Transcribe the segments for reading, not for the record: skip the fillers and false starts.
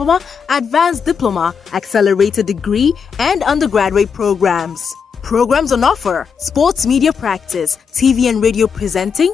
diploma, advanced diploma, accelerated degree, and undergraduate programs. Programs on offer: sports media practice, TV and radio presenting,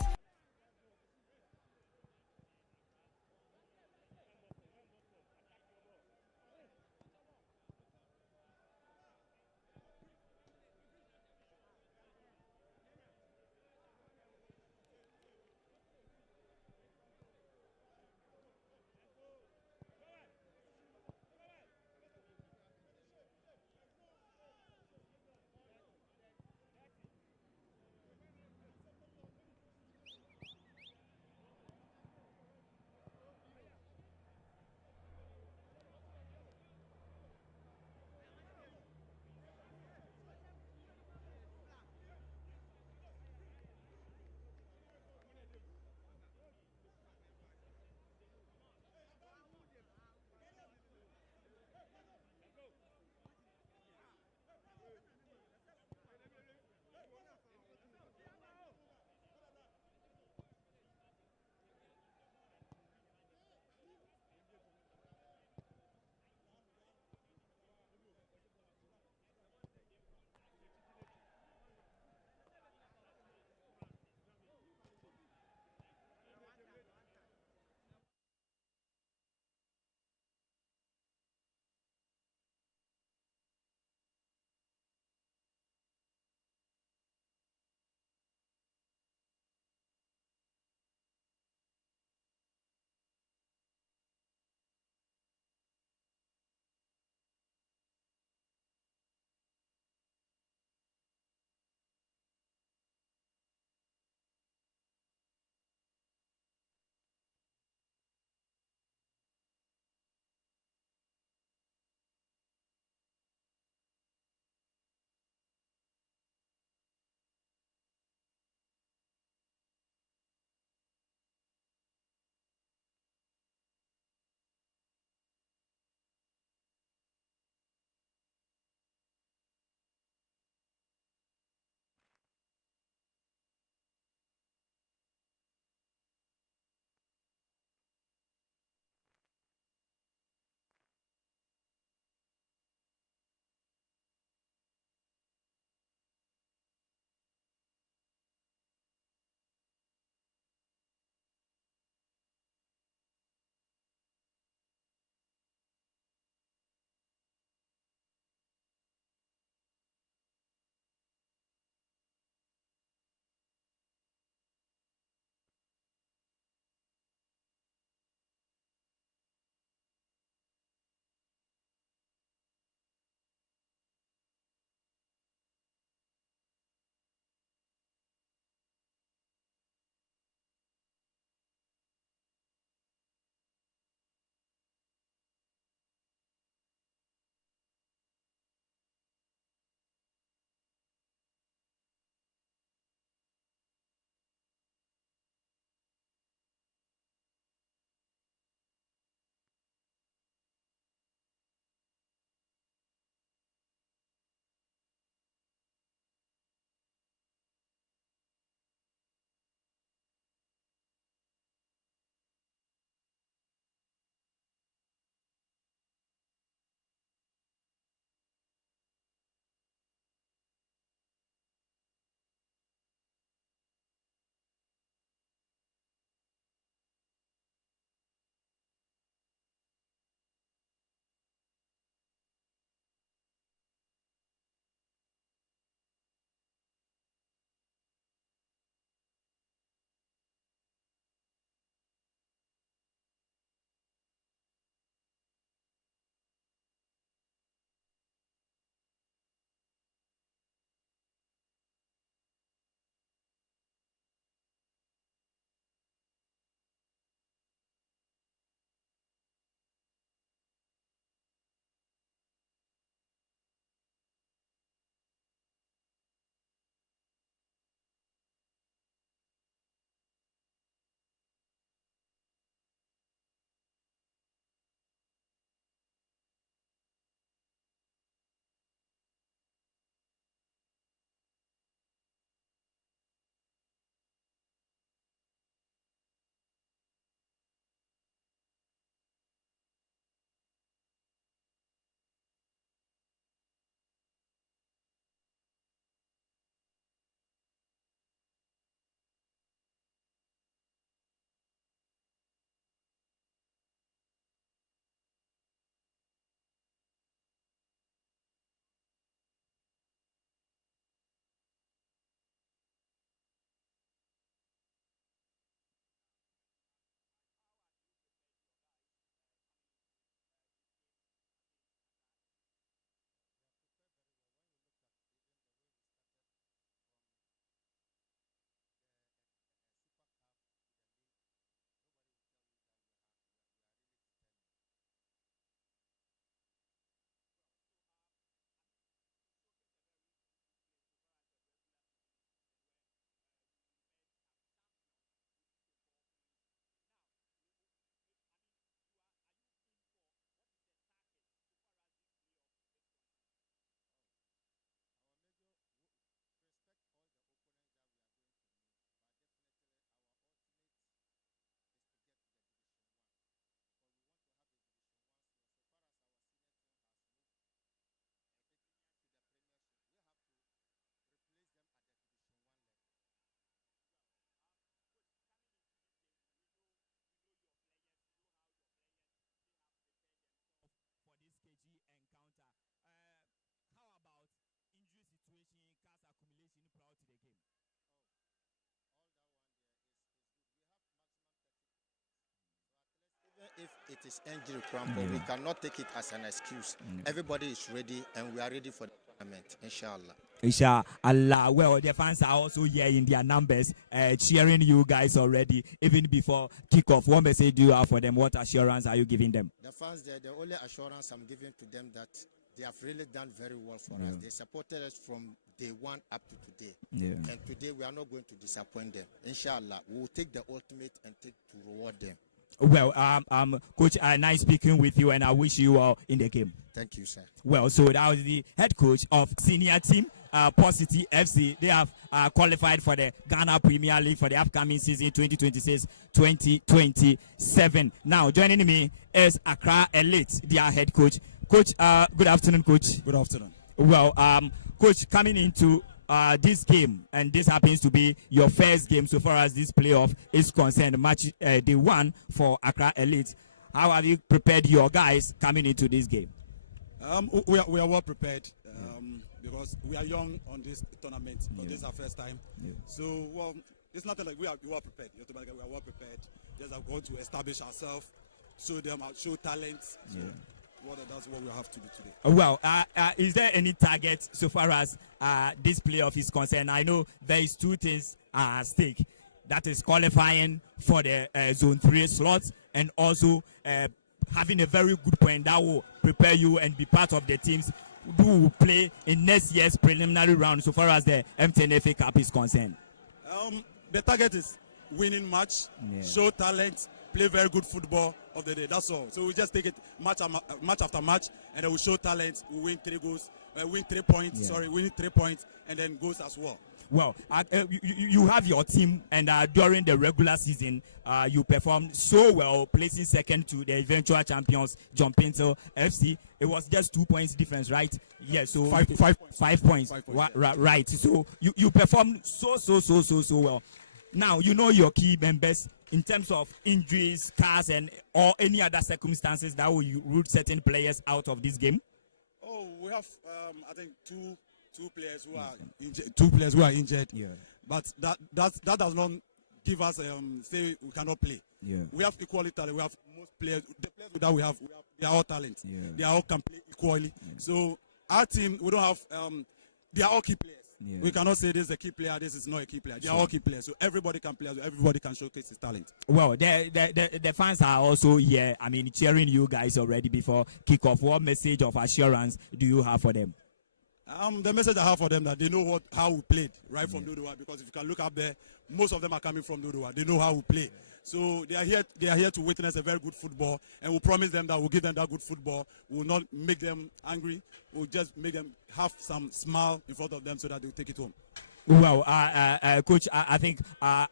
if it is injury cramp, we cannot take it as an excuse. Everybody is ready, and we are ready for the tournament, inshallah. Inshallah. Well, the fans are also here in their numbers, cheering you guys already, even before kickoff. What message do you have for them? What assurance are you giving them? The fans, the only assurance I'm giving to them that they have really done very well for us. They supported us from day one up to today. And today we are not going to disappoint them. Inshallah, we will take the ultimate and take to reward them. Well, Coach, nice speaking with you, and I wish you all in the game. Thank you, sir. Well, so that was the head coach of senior team, Positive FC. They have qualified for the Ghana Premier League for the upcoming season 2026-2027. Now, joining me is Accra Elite, their head coach. Coach, good afternoon, Coach. Good afternoon. Well, Coach, coming into this game, and this happens to be your first game so far as this playoff is concerned, match day one for Accra Elite. How have you prepared your guys coming into this game? We are well prepared because we are young on this tournament. But this is our first time. So, well, it's nothing like we are well prepared. We are well prepared. Just are going to establish ourselves, show them, show talent. So that's what we have to do today. Well, is there any target so far as this playoff is concerned? I know there is two things at stake. That is qualifying for the Zone 3 slots, and also having a very good point that will prepare you and be part of the teams who will play in next year's preliminary round so far as the MTN FA Cup is concerned. The target is winning match, show talent, play very good football of the day. That's all. So we just take it match after match, and then we show talent. We win 3 goals, win 3 points. Win 3 points, and then goals as well. Well, you have your team, and during the regular season, you performed so well, placing second to the eventual champions, John Pinto FC. It was just 2 points difference, right? Yeah, so 5 points. 5 points. Right. So you performed so well. Now, you know your key members in terms of injuries, cars, and or any other circumstances that will root certain players out of this game. Oh, we have, I think, two players who are injured. 2 players who are injured. But that does not give us say we cannot play. We have equality talent. We have most players. The players that we have they are all talent. They all can play equally. So our team, we don't have. They are all key players. We cannot say this is a key player, this is not a key player. They are all key players, so everybody can play, so everybody can showcase his talent. Well, the fans are also here, I mean, cheering you guys already before kickoff. What message of assurance do you have for them? The message I have for them that they know how we played right from Dodowa, because if you can look up there, most of them are coming from Dodowa. They know how we play. So they are here to witness a very good football, and we'll promise them that we'll give them that good football. We'll not make them angry. We'll just make them have some smile in front of them so that they'll take it home. Well, Coach, I think I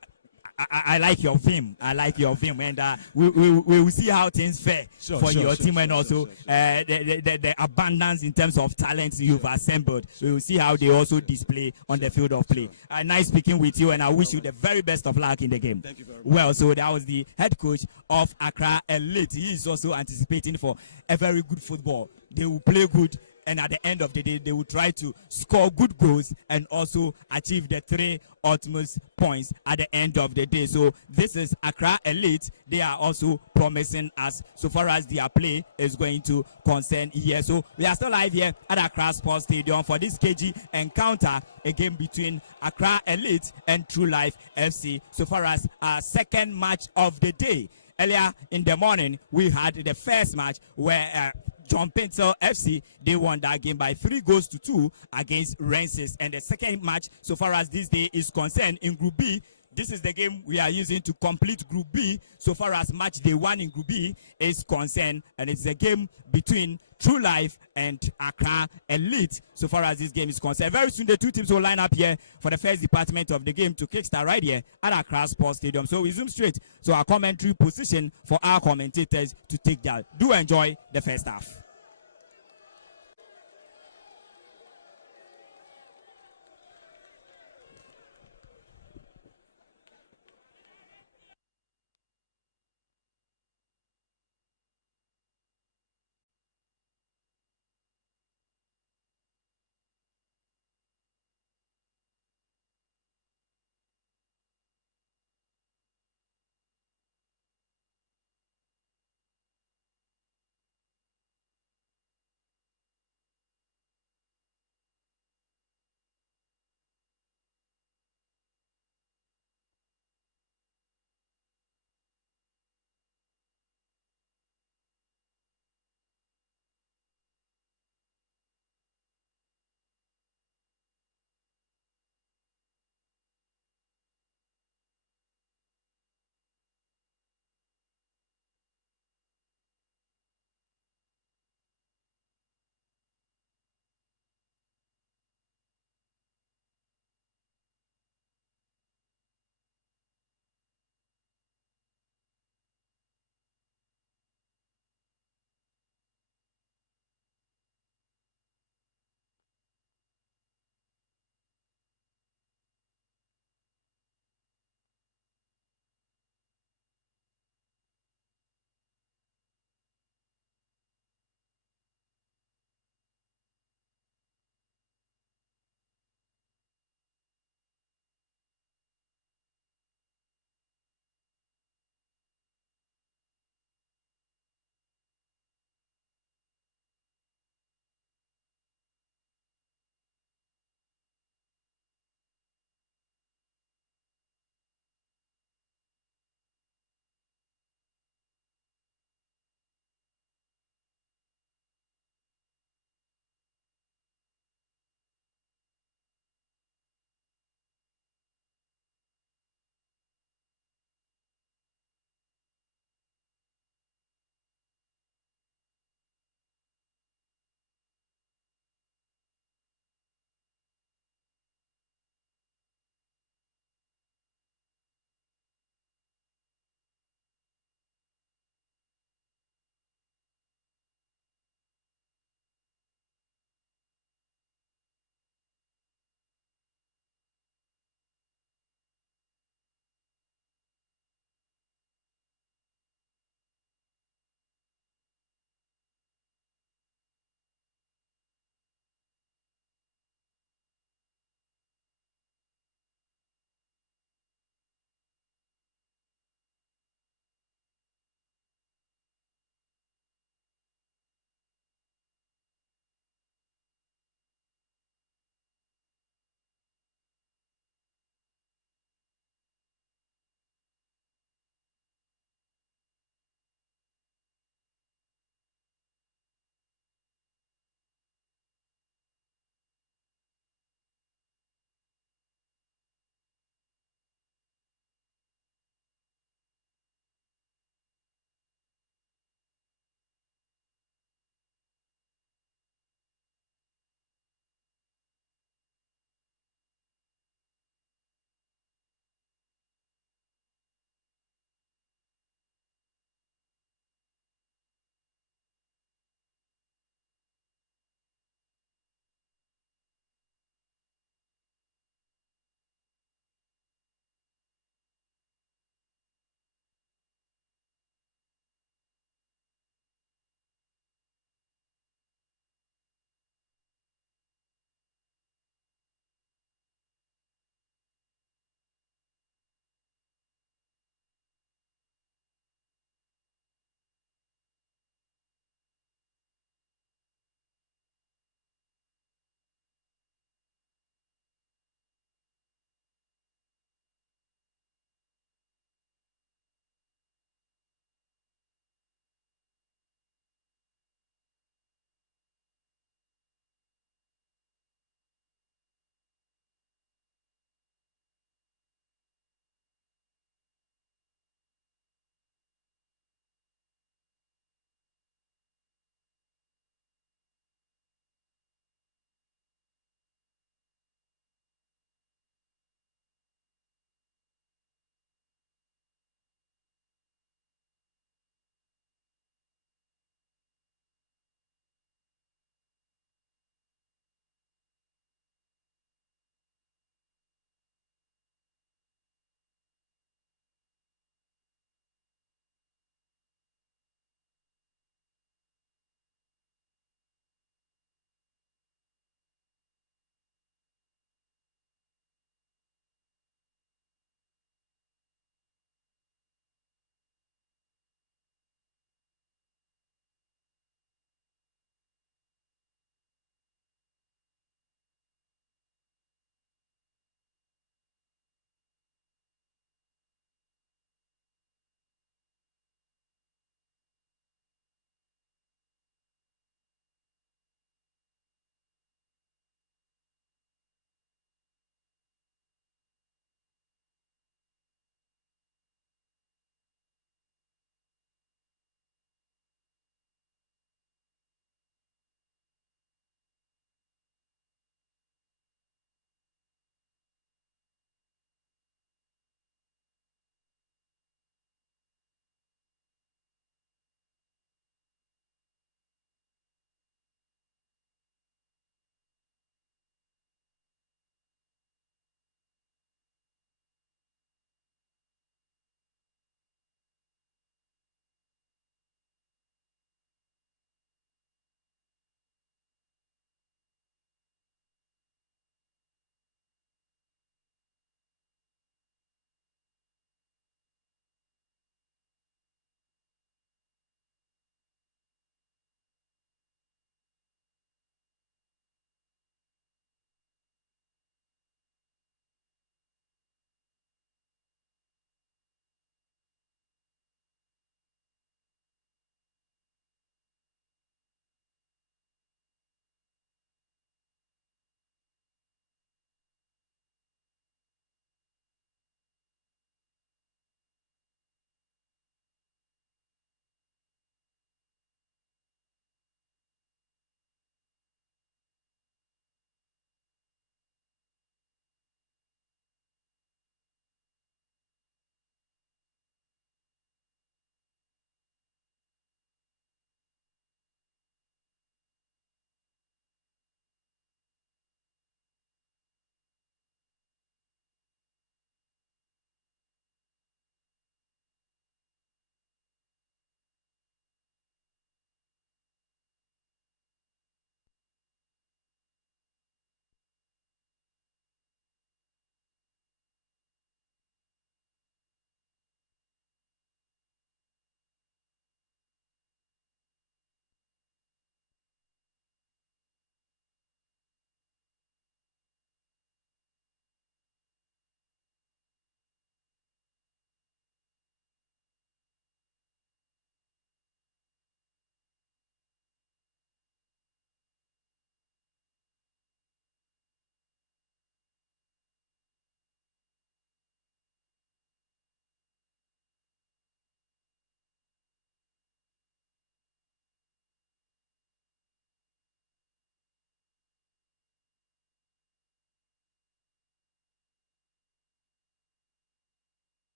like your film. I like your film, and we will see how things fare for your team, and also the abundance in terms of talents you've assembled. We will see how they also display on the field of play. Nice speaking with you, and I wish you the very best of luck in the game. Thank you very much. Well, so that was the head coach of Accra Elite. He is also anticipating for a very good football. They will play good, and at the end of the day, they will try to score good goals and also achieve the 3 utmost points at the end of the day. So this is Accra Elite. They are also promising us so far as their play is going to concern here. So we are still live here at Accra Sports Stadium for this KG encounter, a game between Accra Elite and True Life FC. So far as our second match of the day. Earlier in the morning, we had the first match where John Pinto FC, they won that game by 3 goals to 2 against Rensis. And the second match, so far as this day is concerned, in Group B, this is the game we are using to complete Group B so far as match day 1 in Group B is concerned. And it's a game between True Life and Accra Elite so far as this game is concerned. Very soon the two teams will line up here for the first department of the game to kickstart right here at Accra Sports Stadium. So we zoom straight to our commentary position for our commentators to take that. Do enjoy the first half.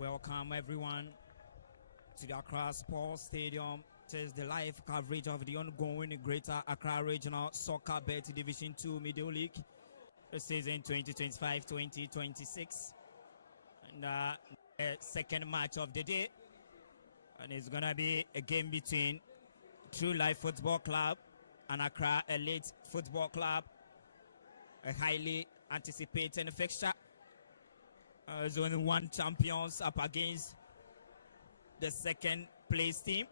Welcome everyone to the Accra Sports Stadium. It is the live coverage of the ongoing Greater Accra Regional Soccer Fc.Division 2 Middle League, the season 2025-2026. And the second match of the day. And it's going to be a game between True Life Football Club and Accra Elite Football Club. A highly anticipated fixture. Zone 1 champions up against the second place team.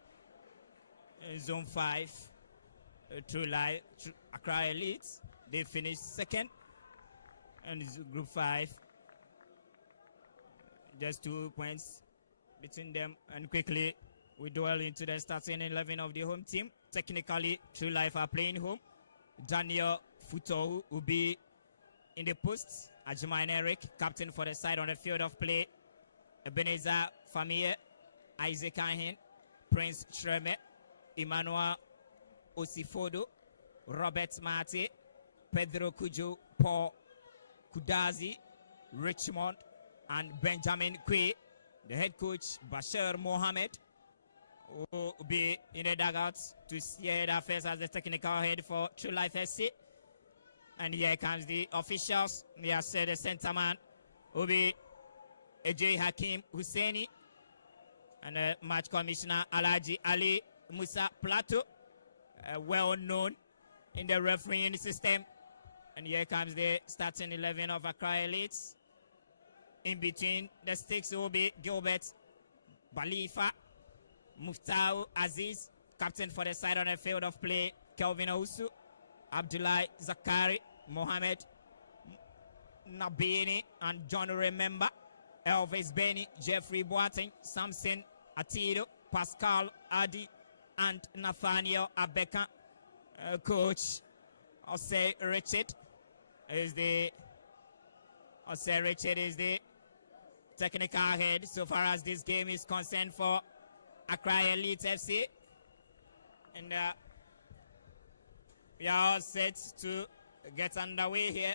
Zone 5, True Life, Accra Elite. They finished second. And Group 5, just 2 points between them. And quickly, we dwell into the starting 11 of the home team. Technically, True Life are playing home. Daniel Futo will be in the post. Ajumain Eric, captain for the side on the field of play. Ebenezer Famille, Isaac Ahin, Prince Shreme, Emmanuel Osifodo, Robert Mate, Pedro Kujo, Paul Kudazi, Richmond, and Benjamin Kwe. The head coach, Bashir Mohammed, will be in the dugouts to steer the affairs as the technical head for True Life SC. And here comes the officials. They have said the center man will be AJ Hakim Husseini. And the match commissioner Alaji Ali Musa Plato, well known in the refereeing system. And here comes the starting 11 of Accra Elites. In between the sticks will be Gilbert Balifa, Muftau Aziz, captain for the side on the field of play, Kelvin Ousu, Abdullah Zakari, Mohamed Nabini, and John Remember, Elvis Benny, Jeffrey Boateng, Samson Atido, Pascal Adi, and Nathaniel Abeka. Coach Ose Richard is the technical head so far as this game is concerned for Accra Elite FC. And we are all set to get underway here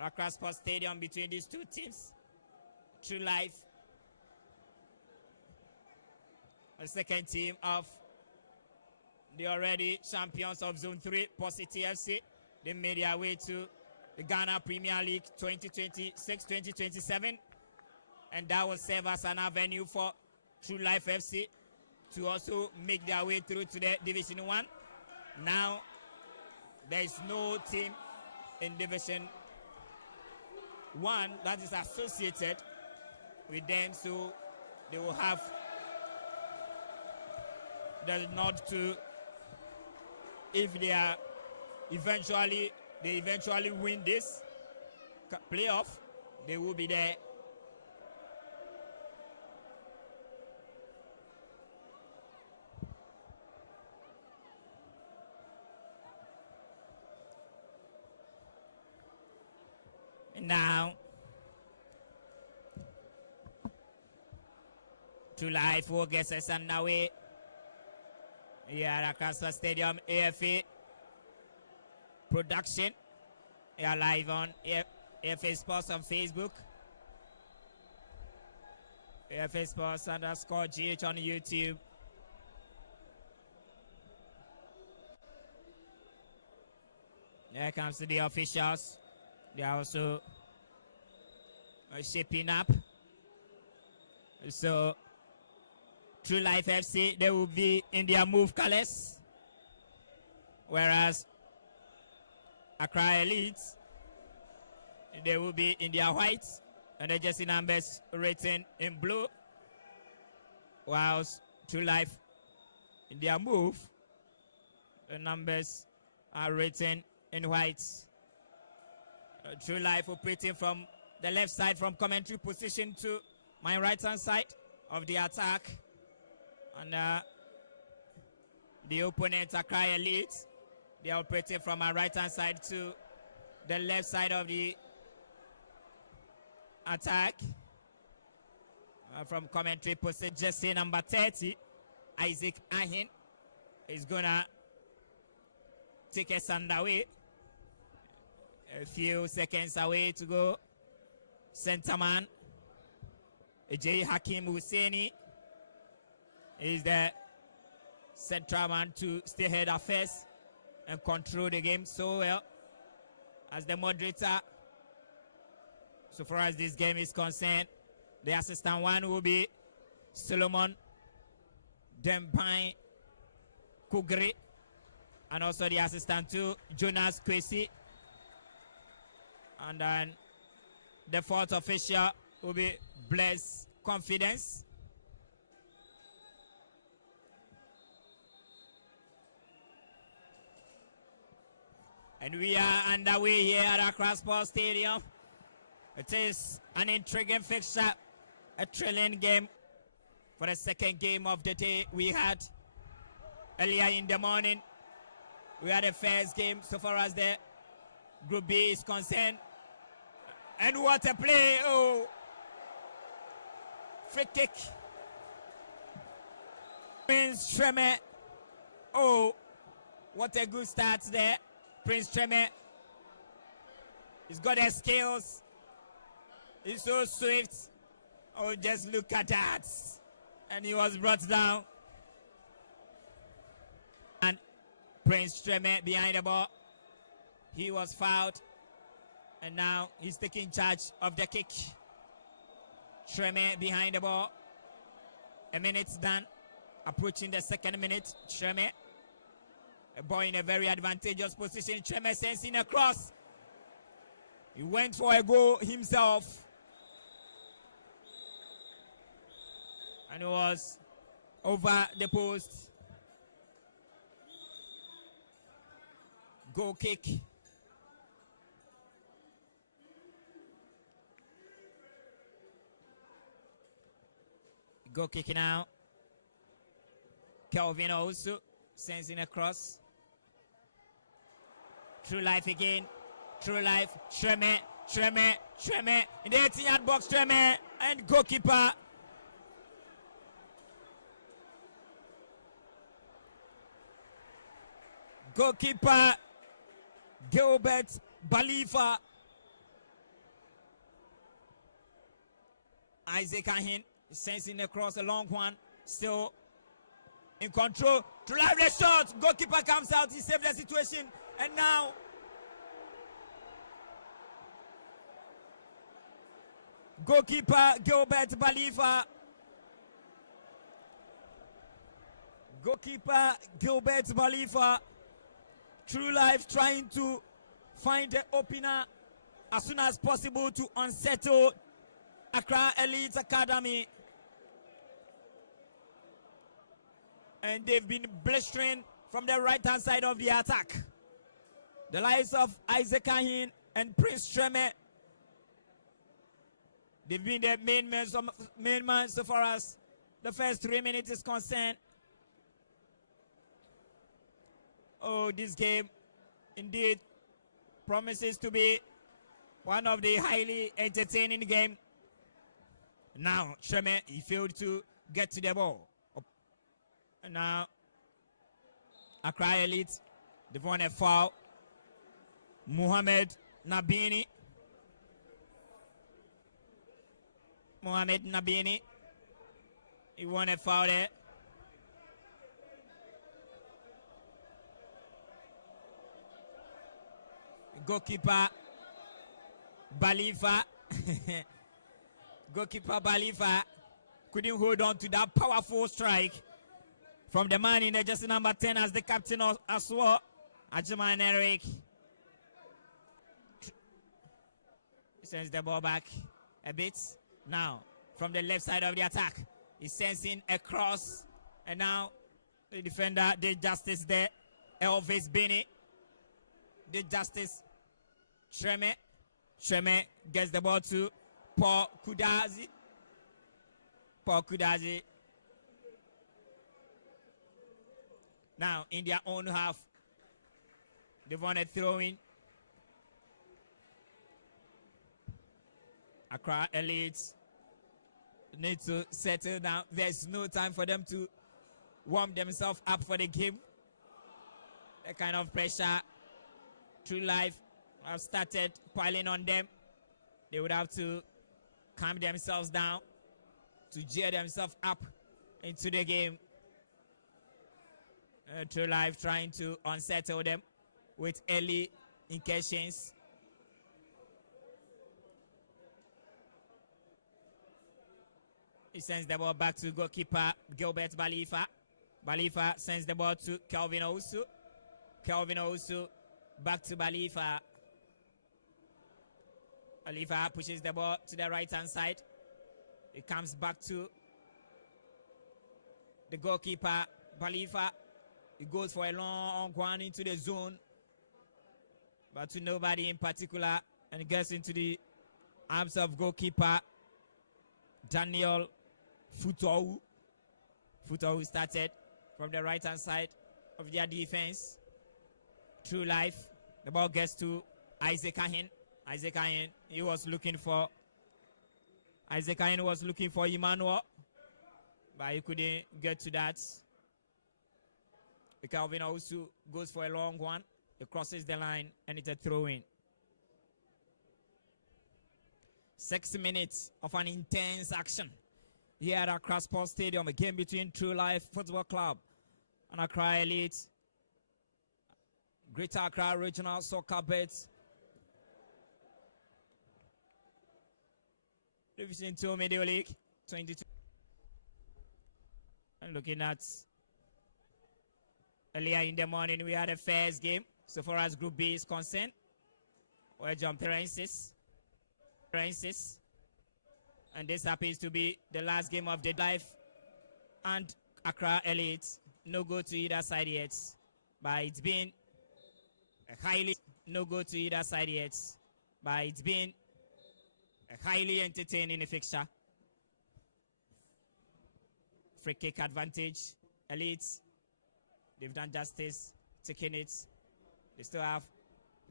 at Accra Sports Stadium between these two teams. True Life, the second team of the already champions of Zone 3, Posity FC. They made their way to the Ghana Premier League 2026-2027. And that will serve as an avenue for True Life FC to also make their way through to the Division 1. Now, there is no team in Division 1 that is associated with them, so they will have the nod to, if they are eventually win this playoff, they will be there. Now, True Life will get us underway here at Accra Stadium. AFA production. We are live on AFA Sports on Facebook. AFA Sports _GH on YouTube. There comes the officials. They are also shaping up. So, True Life FC, they will be in their move colors. Whereas Accra Elite, they will be in their white. And the jersey numbers written in blue. Whilst True Life, in their move, the numbers are written in white. True Life operating from the left side from commentary position to my right hand side of the attack. And the opponent Accra Elite, they are operating from my right hand side to the left side of the attack. From commentary position, jersey number 30, Isaac Ahin is gonna take us underway. A few seconds away to go. Center man J. Hakim Husseini is the central man to stay head affairs and control the game so well as the moderator. So far as this game is concerned, the assistant one will be Solomon Dempai Kugri, and also the assistant two, Jonas Kwesi. And then the fourth official will be Bless Confidence. And we are underway here at Accra Sports Stadium. It is an intriguing fixture, a thrilling game. For the second game of the day, we had earlier in the morning, we had the first game so far as the Group B is concerned. And what a play! Oh, free kick. Prince Treme. Oh, what a good start there. Prince Treme. He's got the skills. He's so swift. Oh, just look at that. And he was brought down. And Prince Treme behind the ball. He was fouled. And now he's taking charge of the kick. Treme behind the ball. A minute's done. Approaching the second minute. Treme. A boy in a very advantageous position. Treme sensing a cross. He went for a goal himself. And it was over the post. Goal kick. Goal kick now. Kelvin also sensing a cross. True life again. True life. Treme. In the 18-yard box, Treme. And goalkeeper. Goalkeeper Gilbert Balifa. Isaac Ahin is sensing across a long one. Still in control. To live the shot. Goalkeeper comes out. He saved the situation. And now goalkeeper Gilbert Balifa. Goalkeeper Gilbert Balifa. True Life trying to find the opener as soon as possible to unsettle Accra Elite Academy. And they've been blistering from the right-hand side of the attack. The likes of Isaac Ahin and Prince Treme. They've been the main man so far as the first 3 minutes is concerned. Oh, this game indeed promises to be one of the highly entertaining games. Now, Treme, he failed to get to the ball. And now, Accra Elite, they've won a foul. Mohamed Nabini. He won a foul there. Goalkeeper Balifa. Goalkeeper Balifa couldn't hold on to that powerful strike from the man in the jersey number 10 as the captain as well, Ajuman Eric. He sends the ball back a bit. Now, from the left side of the attack, he's sensing a cross. And now, the defender did justice there. Elvis Bini did justice. Treme gets the ball to Paul Kudazi. Now, in their own half, they've won a throw-in. Accra Elites need to settle down. There's no time for them to warm themselves up for the game. The kind of pressure True Life have started piling on them. They would have to calm themselves down to gear themselves up into the game. True Life trying to unsettle them with early incursions. He sends the ball back to goalkeeper Gilbert Balifa. Balifa sends the ball to Kelvin Owusu. Kelvin Owusu back to Balifa. Balifa pushes the ball to the right-hand side. It comes back to the goalkeeper Balifa. He goes for a long one into the zone, but to nobody in particular, and gets into the arms of goalkeeper Daniel Futou. Futou started from the right-hand side of their defense. True Life. The ball gets to Isaac Ahin. Isaac Ahin, he was looking for Emmanuel, but he couldn't get to that. Calvin also goes for a long one. It crosses the line and it's a throw-in. 60 minutes of an intense action here at Accra Sports Stadium. A game between True Life Football Club and Accra Elite. Greater Accra Regional Soccer Bets. Division 2 Media League 22. And looking at earlier in the morning, we had a first game. So far as Group B is concerned, we're jumping Francis. And this happens to be the last game of the Life and Accra Elite. No go to either side yet. But it's been a highly no go to either side yet. But it's been a highly entertaining fixture. Free kick advantage. Elite. They've done justice, taking it. They still have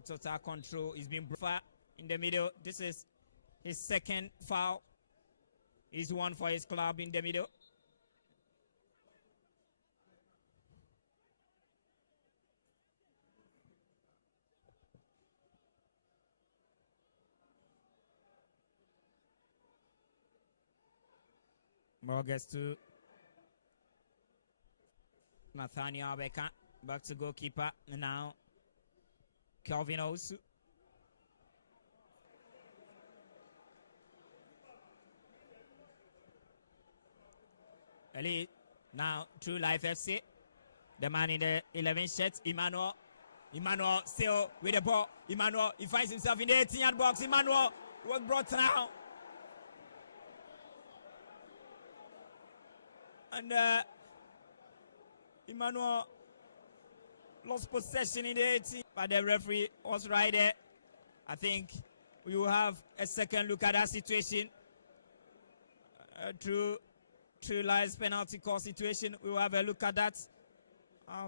total control. He's been brought in the middle. This is his second foul. He's one for his club in the middle. Ball gets to Nathaniel Abeka. Back to goalkeeper. And now Kelvin Owusu. Elite. Now True Life FC. The man in the 11 shirt, Emmanuel. Emmanuel still with the ball. Emmanuel, he finds himself in the 18-yard box. Emmanuel was brought down. And Emmanuel lost possession in the 18, but the referee was right there. I think we will have a second look at that situation. True Lives penalty call situation. We will have a look at that.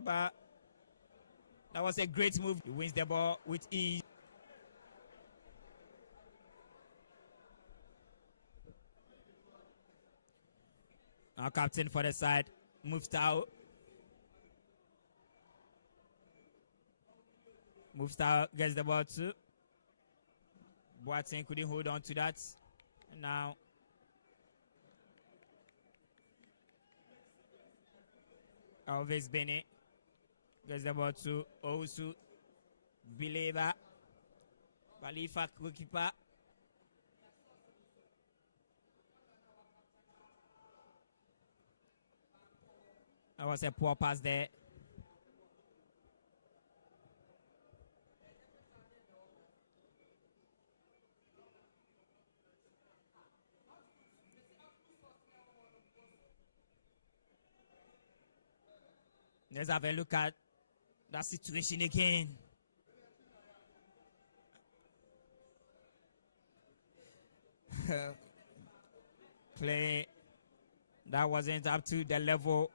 But that was a great move. He wins the ball with ease. Our captain for the side, Muftau. Muftau gets the ball too. Boateng couldn't hold on to that. And now Alves Bene gets the ball to Owusu. Balifa goalkeeper. That was a poor pass there. Let's have a look at that situation again. Play that wasn't up to the level.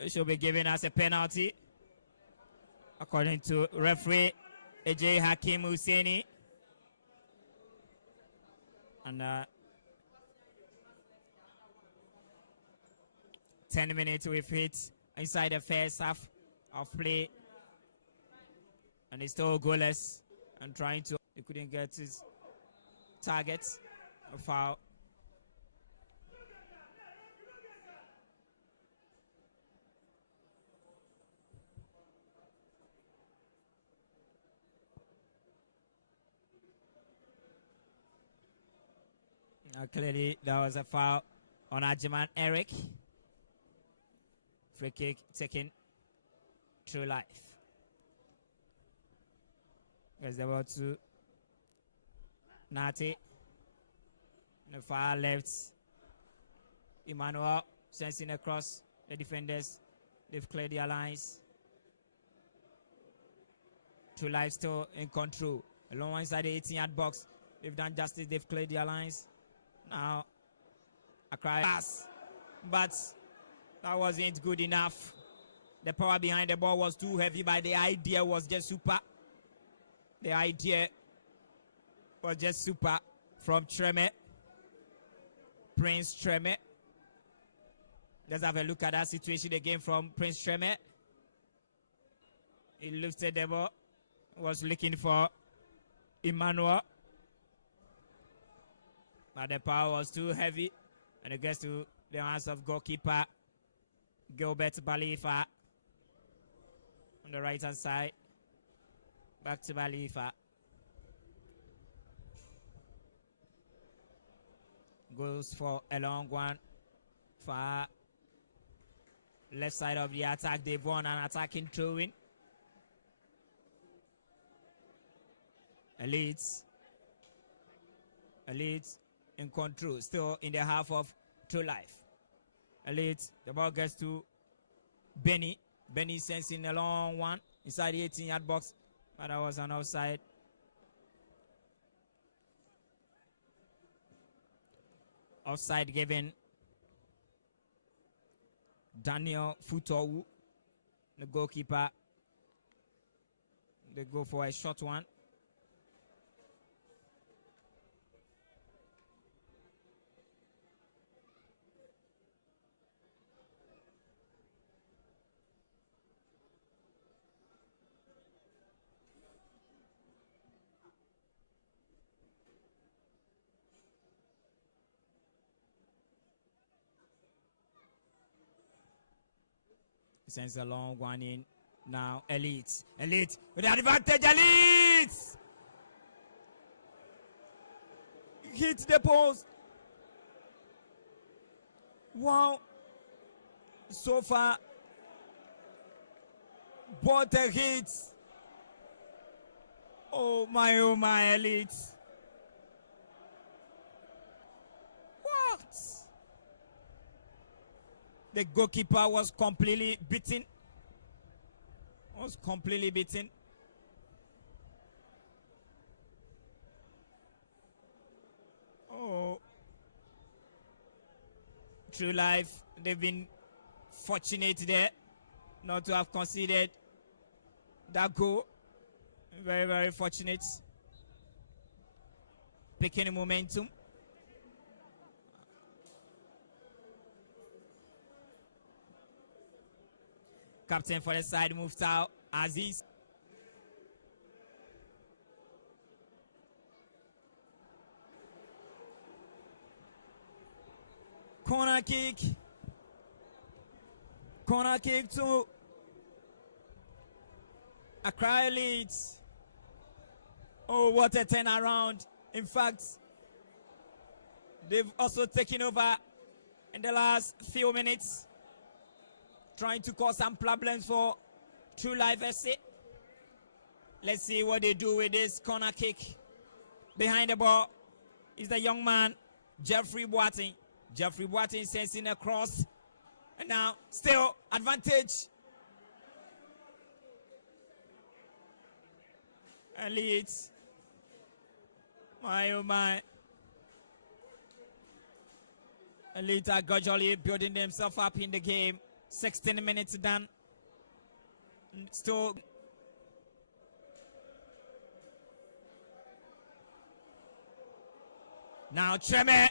It should be giving us a penalty, according to referee AJ Hakim Husseini. And 10 minutes we've hit inside the first half of play, and he's still goalless and trying to. He couldn't get his target. A foul. Clearly, there was a foul on Ajiman Eric. Free kick taken through life. There's the ball to Nati. On the far left, Emmanuel sensing across the defenders. They've cleared their lines. True Life still in control. Along inside the 18-yard box. They've done justice. They've cleared their lines. Now, Accra pass. But that wasn't good enough. The power behind the ball was too heavy, but the idea was just super. The idea was just super from Treme. Prince Treme. Let's have a look at that situation again from Prince Treme. He lifted the ball. Was looking for Emmanuel. But the power was too heavy. And it gets to the hands of goalkeeper Gilbert Balifa. On the right hand side. Back to Balifa. Goes for a long one. Far left side of the attack. They've won an attacking throw-in. Elite in control. Still in the half of True Life. Elite. The ball gets to Benny. Benny sensing a long one inside the 18-yard box. But that was an offside. Offside given Daniel Futowu, the goalkeeper. They go for a short one. Sends a long one in. Now Elite with the advantage. Elite hit the post. Wow. So far, what a hit. Oh my, Elite. What? The goalkeeper was completely beaten. Oh. True Life, they've been fortunate there not to have conceded that goal. Very, very fortunate. Picking momentum. Captain for the side moved out. Aziz. Corner kick. Corner kick to Accra leads. Oh, what a turnaround. In fact, they've also taken over in the last few minutes, trying to cause some problems for True Life FC. Let's see what they do with this corner kick. Behind the ball is the young man, Jeffrey Boateng. Jeffrey Boateng sensing a cross. And now, still advantage. Elite. My, oh my. Elite are gradually building themselves up in the game. 16 minutes done. Still. Now Treme.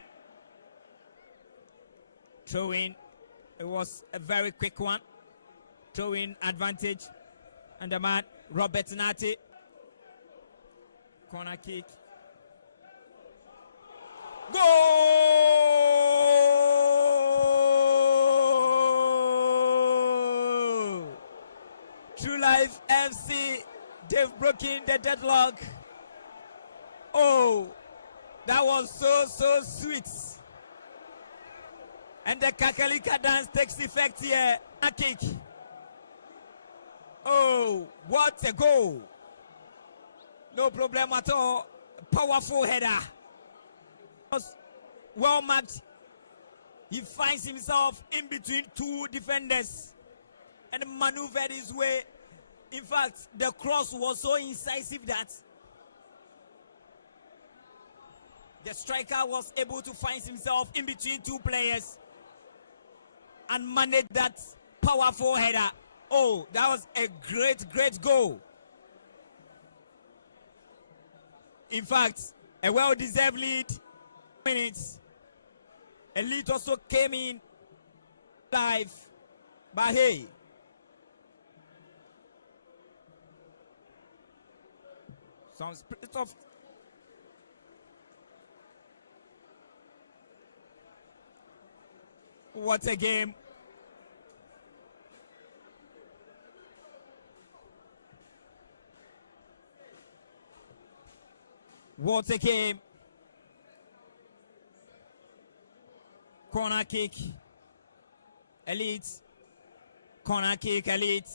Throw in. It was a very quick one. Throw in advantage. And the man, Robert Nati. Corner kick. Goal! True Life FC, they've broken the deadlock. Oh, That was so sweet. And the Kakalika dance takes effect here. A kick. Oh, what a goal. No problem at all. Powerful header. Well marked. He finds himself in between two defenders and maneuvered his way. In fact, the cross was so incisive that the striker was able to find himself in between two players and manage that powerful header. Oh, that was a great goal. In fact, a well-deserved lead. Minutes. Elite also came in live. But hey, some spirit of what a game. What a game. Corner kick. Elite. Corner kick, Elite.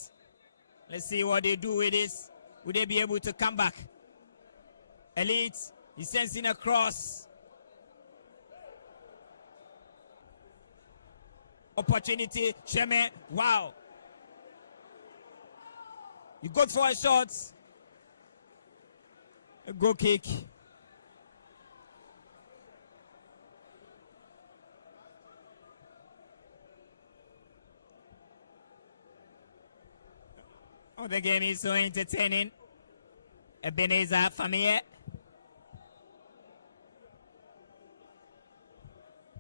Let's see what they do with this. Will they be able to come back? Elite. He sends in a cross. Opportunity. Sheme. Wow. You go for a shot. A goal kick. Oh, the game is so entertaining. Ebenezer Famille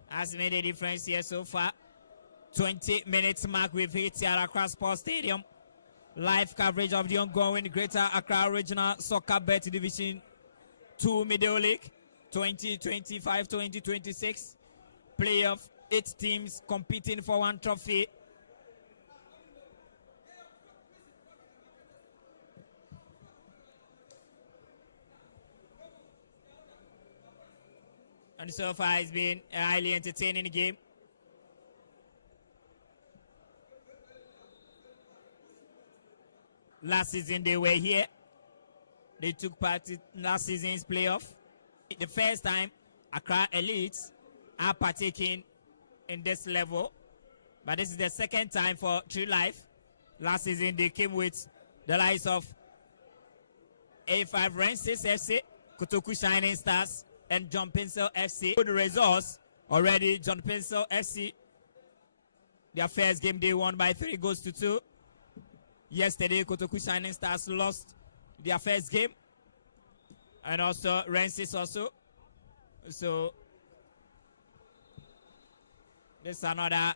has made a difference here so far. 20 minutes mark we've hit here at Accra Sports Stadium. Live coverage of the ongoing Greater Accra Regional Soccer Bet Division 2 Middle League 2025-2026. Playoff, 8 teams competing for one trophy. And so far it's been a highly entertaining game. Last season they were here. They took part in last season's playoff. The first time Accra Elites are partaking in this level. But this is the second time for True Life. Last season they came with the likes of A5 Rensis FC, Kotoku Shining Stars, and John Pencil FC. Good results already. John Pencil FC, their first game they won by 3-2. Yesterday, Kotoku Shining Stars lost their first game, and also Rensis also. So this is another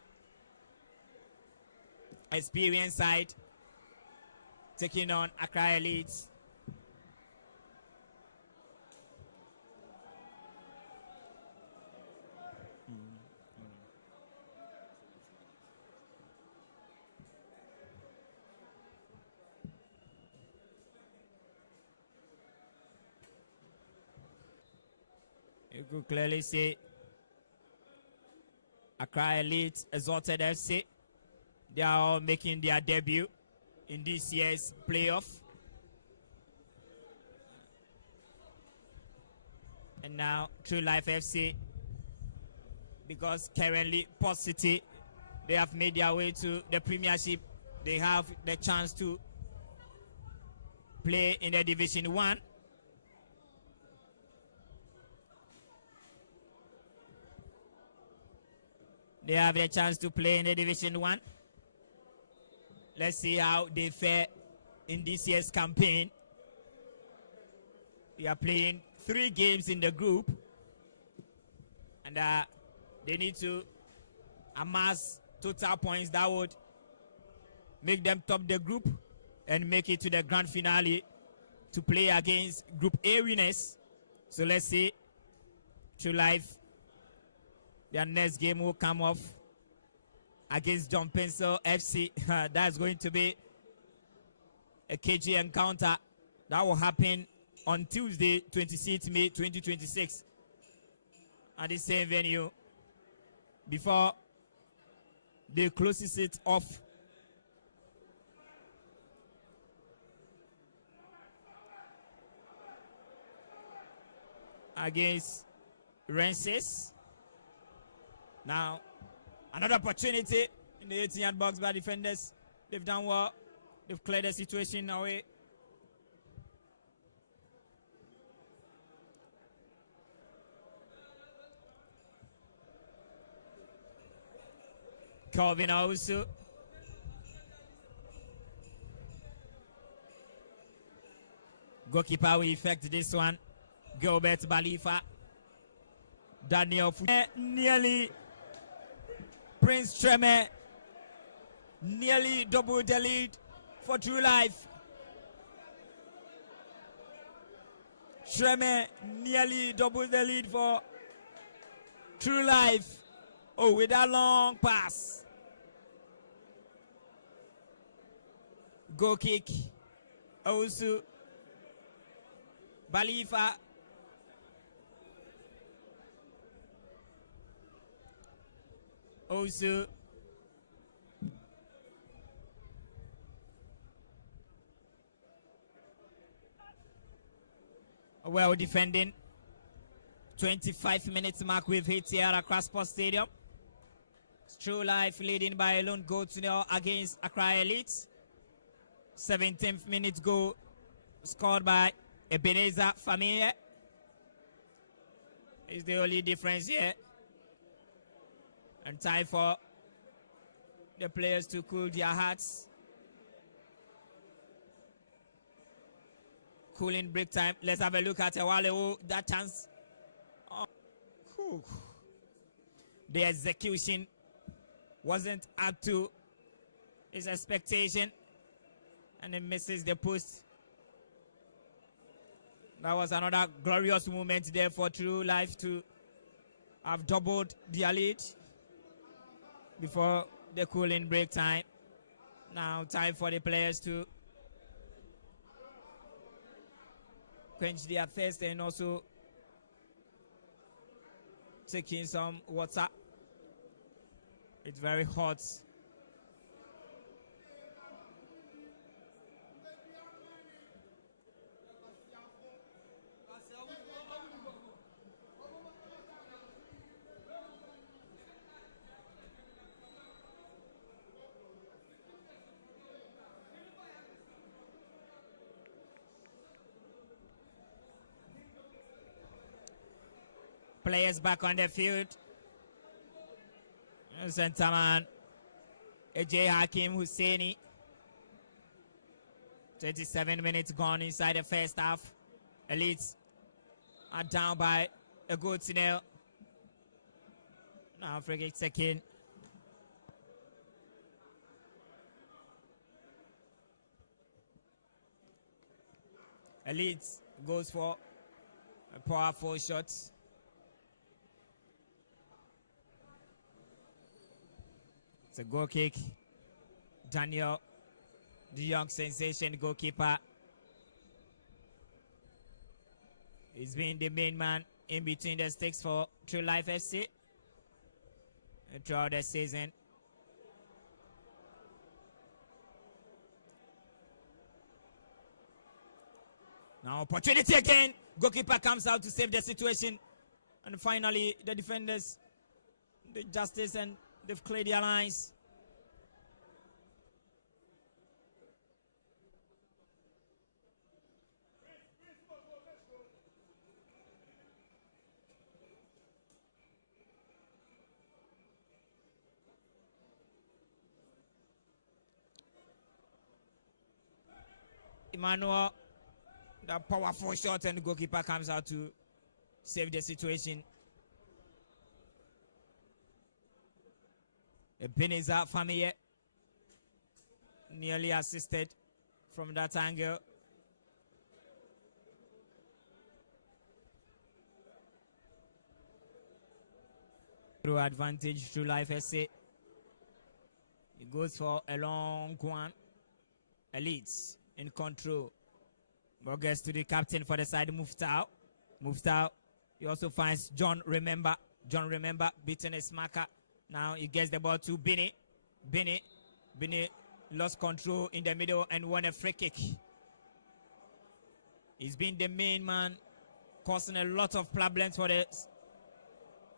experienced side taking on Accra Elites. You could clearly see Accra Elite, Exalted FC. They are all making their debut in this year's playoff. And now True Life FC, because currently Port City, they have made their way to the Premiership. They have the chance to play in the Division 1. They have a chance to play in the Division 1. Let's see how they fare in this year's campaign. They are playing 3 games in the group. And they need to amass total points that would make them top the group and make it to the grand finale to play against Group A winners. So let's see. True Life, their next game will come off against John Pencil FC. That's going to be a KG encounter. That will happen on Tuesday, 26th May 2026. at the same venue before they closes it off. Against Rensis. Now, another opportunity in the 18-yard box by defenders. They've done well. They've cleared the situation away. Calvin Ausu. Goalkeeper will effect this one. Gilbert Balifa. Daniel nearly. Prince Treme nearly doubled the lead for True Life. Treme nearly doubled the lead for True Life. Oh, with that long pass. Goal kick. Ausu. Balifa. Ausu. Well defending. 25 minutes mark we've hit here at Accra Sports Stadium. True Life leading by a lone goal to nil against Accra Elite. 17th minute goal scored by Ebenezer Famille. Is the only difference here. And time for the players to cool their hearts. Cooling break time. Let's have a look at Ewale. That chance. Oh. The execution wasn't up to his expectation. And he misses the post. That was another glorious moment there for True Life to have doubled their lead before the cooling break time. Now time for the players to quench their thirst and also take in some water. It's very hot. Players back on the field. Centerman AJ Hakim Husseini. 37 minutes gone inside the first half. Elites are down by a goal to nil. Now free kick second. Elites goes for a powerful shot. It's a goal kick. Daniel, the young sensation goalkeeper, is being the main man in between the sticks for True Life FC throughout the season. Now opportunity again. Goalkeeper comes out to save the situation. And finally the defenders, the justice, and they've cleared their lines. Emmanuel, the powerful shot, and the goalkeeper comes out to save the situation. Ebenezer Famille nearly assisted from that angle. Through advantage to Life SC. It goes for a long one. Elites in control. But gets to the captain for the side, Muftau. Muftau, he also finds John Remember John Remember beating his marker. Now he gets the ball to Bini. Bini lost control in the middle and won a free kick. He's been the main man, causing a lot of problems for the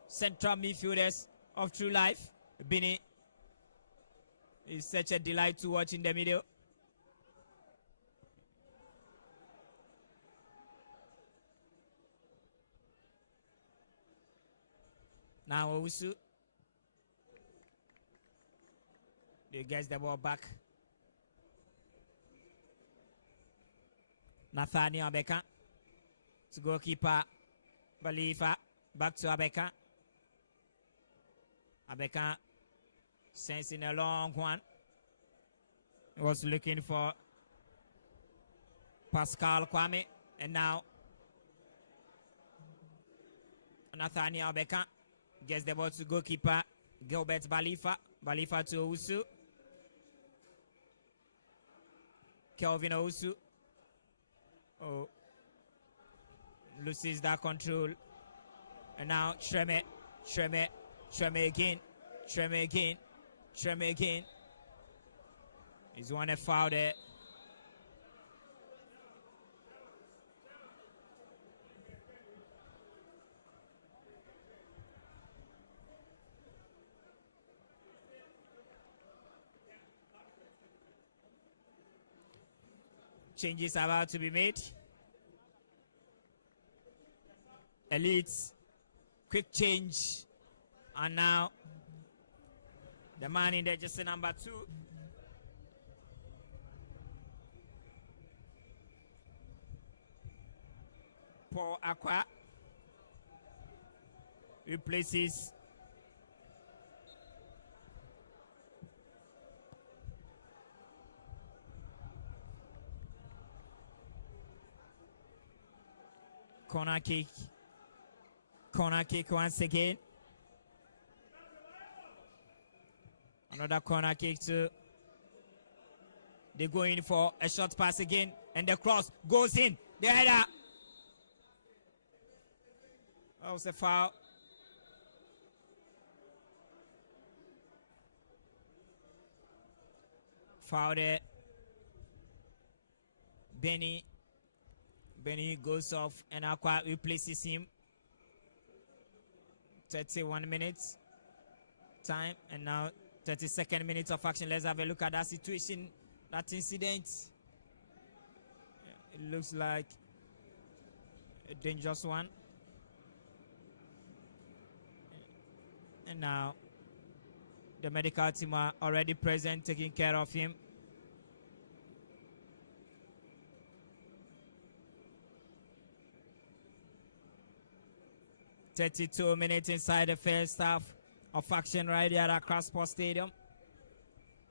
central midfielders of True Life. Bini is such a delight to watch in the middle. Now Owusu. He gets the ball back. Nathaniel Abeka to goalkeeper Balifa. Back to Abeka. Abeka sends in a long one. He was looking for Pascal Kwame. And now Nathaniel Abeka gets the ball to goalkeeper Gilbert Balifa. Balifa to Owusu. Kelvin Owusu. Oh, loses that control. And now Shreme again. He's won a foul there. Changes are about to be made. Elites, quick change. And now the man in there, just number 2. Paul Accra replaces corner kick once again. Another corner kick too. They go in for a short pass again, and the cross goes in. The header. That was a foul. Foul there. Benny goes off and Aqua replaces him. 31 minutes time, and now 32nd minute of action. Let's have a look at that situation, that incident. It looks like a dangerous one. And now the medical team are already present, taking care of him. "32 minutes inside the first half of action right here at Accra Sports Stadium.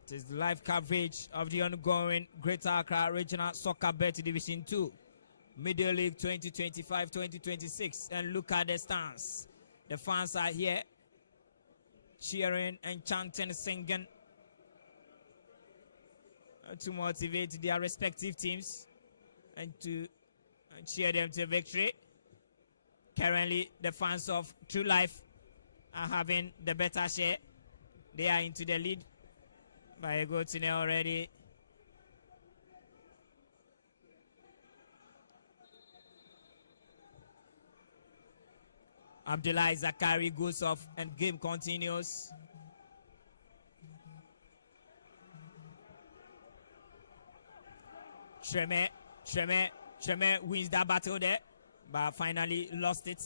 It is live coverage of the ongoing Greater Accra Regional Soccer Bet Division 2 Middle League 2025-2026. And look at the stance. The fans are here cheering and chanting, singing to motivate their respective teams and to cheer them to victory. Currently, the fans of True Life are having the better share. They are into the lead by a goal to nil already. Abdullah Zakari goes off and game continues. Treme wins that battle there, but finally lost it.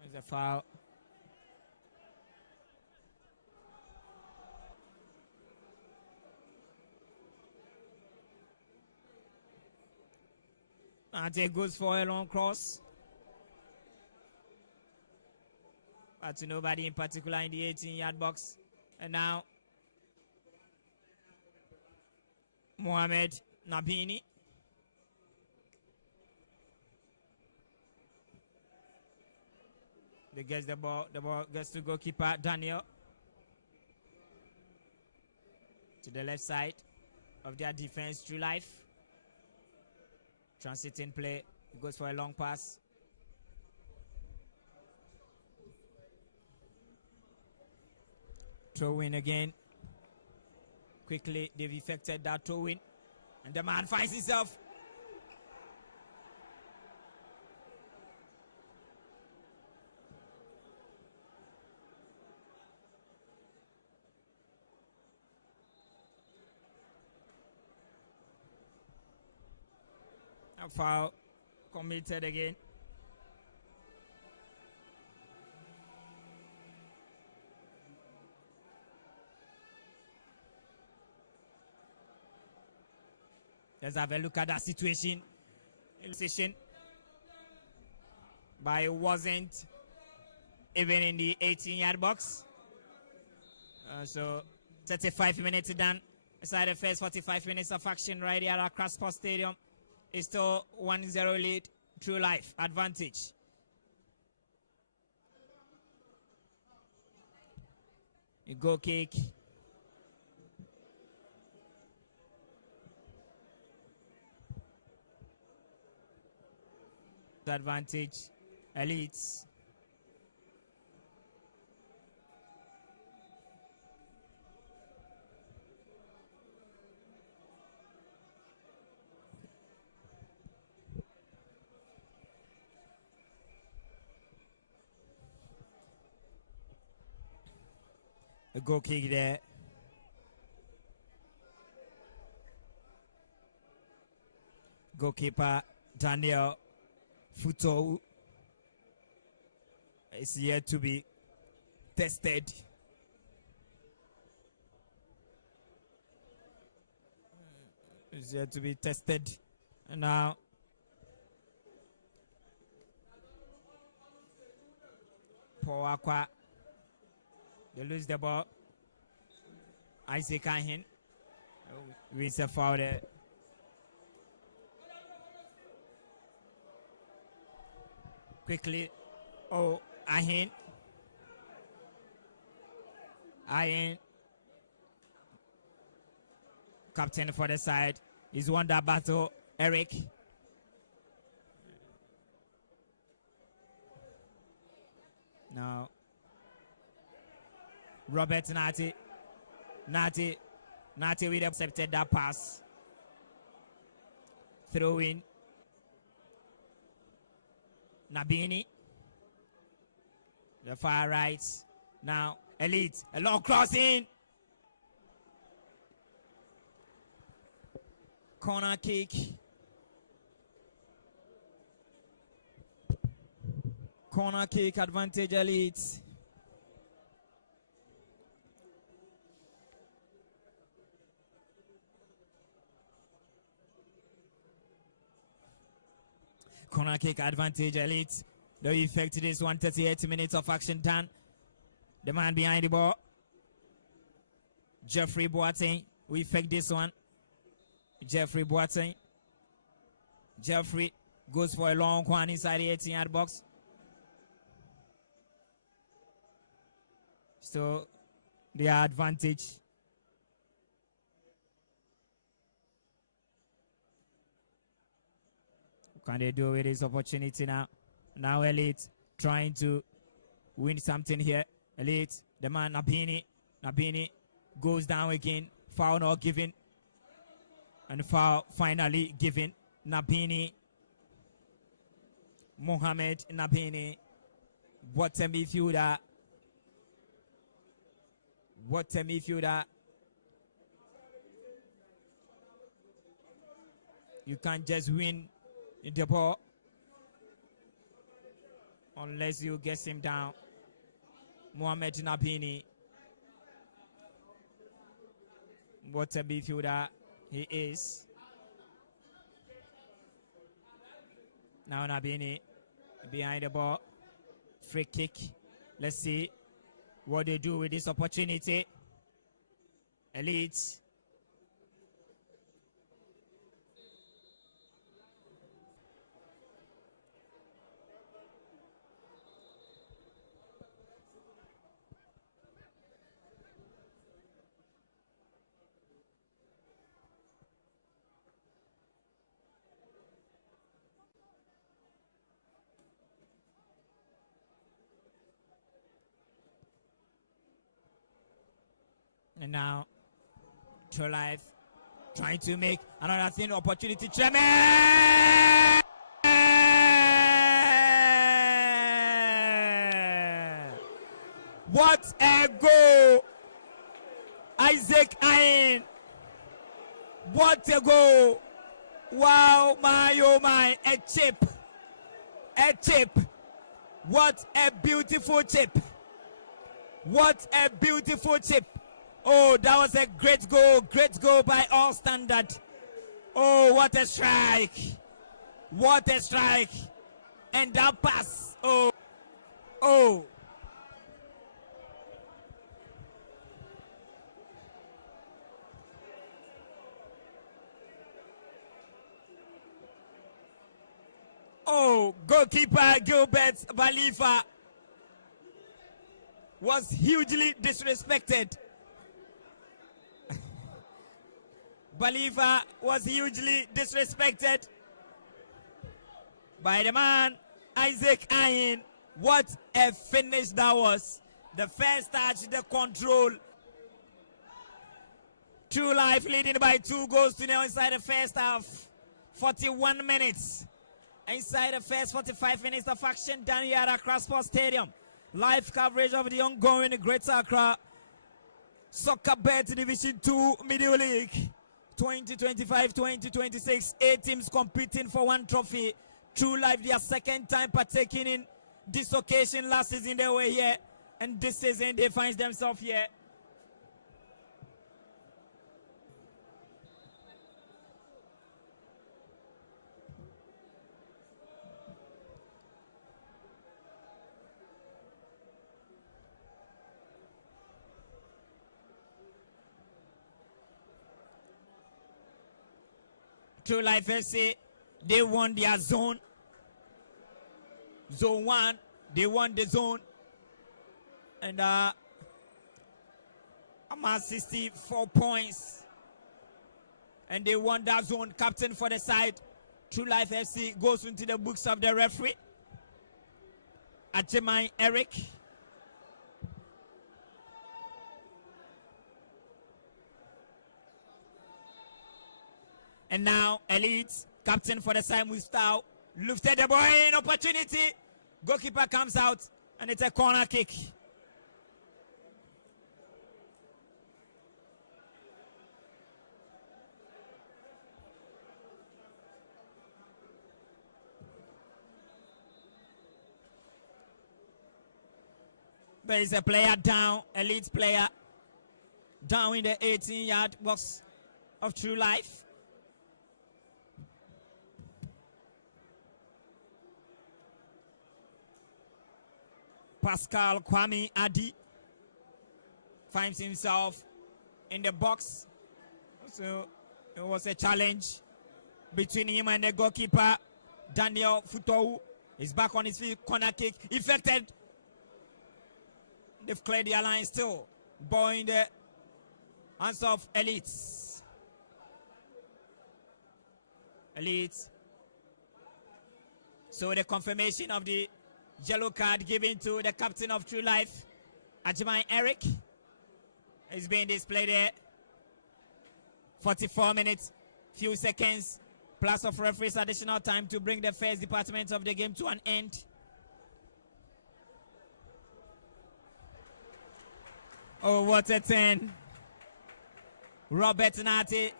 There's a foul. Ante goes for a long cross, but to nobody in particular in the 18-yard box. And now Mohamed Nabini. They gets the ball gets to goalkeeper Daniel. To the left side of their defense, True Life. Transiting play. He goes for a long pass. Throw in again. Quickly, they've effected that throw in. And the man finds himself. A foul committed again. Let's have a look at that situation. But it wasn't even in the 18-yard box. So 35 minutes done. Aside the first 45 minutes of action right here at Accra Sports Stadium. It's still 1-0 lead, True Life advantage. A goal kick. Advantage, Elites. A goal kick there. Goalkeeper Daniel Futo is yet to be tested. Is yet to be tested. And now Paul Aqua. They lose the ball. Isaac Ahin wins a foul there. Quickly. Oh, Ahin. Captain for the side. He's won that battle. Eric. Now. Robert Nati with accepted that pass. Throw in. Nabini. The far right. Now, Elite. A long crossing. Corner kick. Corner kick advantage, Elite. Corner kick advantage, Elite. The effect is 138 minutes of action done. The man behind the ball, Jeffrey Boateng, we effect this one. Jeffrey Boateng. Jeffrey goes for a long one inside the 18-yard box. So, the advantage. What can they do with this opportunity now? Now Elite trying to win something here. Elite, the man Nabini. Nabini goes down again. Foul not given. And foul finally given. Nabini. Mohamed Nabini. What a midfielder. What a midfielder. You can't just win the ball unless you get him down. Mohamed Nabini. What a midfielder he is. Now Nabini behind the ball. Free kick. Let's see what they do with this opportunity. Elite. And now, True Life trying to make another thing opportunity. Treme! What a goal! Isaac Ayin. What a goal! Wow, my oh my, a chip. A chip. What a beautiful chip. What a beautiful chip. Oh, that was a great goal by all standard. Oh, what a strike. What a strike. And that pass. Oh, oh. Oh, goalkeeper Gilbert Balifa was hugely disrespected. Balifa was hugely disrespected by the man Isaac Ayin. What a finish that was. The first touch, the control. True Life leading by 2 goals to nil inside the first half. 41 minutes. Inside the first 45 minutes of action down here at Accra Sports Stadium. Live coverage of the ongoing Greater Accra Soccer Bet Division 2 Middle League 2025-2026. 8 teams competing for 1 trophy. True Life, their second time partaking in this occasion. Last season they were here, and this season they find themselves here. True Life FC, they won their zone. Zone 1, they won the zone. And I'm at 64 points. And they won that zone. Captain for the side, True Life FC, goes into the books of the referee, Ajimai Eric. And now, Elite, captain for the side, Mustau, lifted the ball in opportunity. Goalkeeper comes out, and it's a corner kick. There is a player down, Elite player, down in the 18-yard box of True Life. Pascal Kwame Adi finds himself in the box. So it was a challenge between him and the goalkeeper. Daniel Futou is back on his feet. Corner kick effected. They've cleared the line still. Ball in the hands of Elites. Elites. So the confirmation of the yellow card given to the captain of True Life, Ajimai Eric, is being displayed there. 44 minutes, few seconds, plus of referee's additional time to bring the first department of the game to an end. Oh, what a turn. Robert Nati.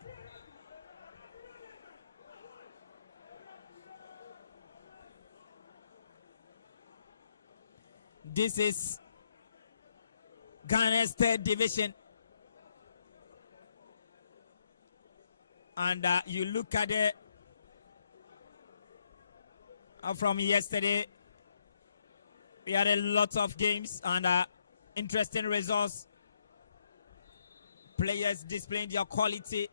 This is Ghana's 3rd division. And you look at it from yesterday, we had a lot of games and interesting results. Players displaying their quality.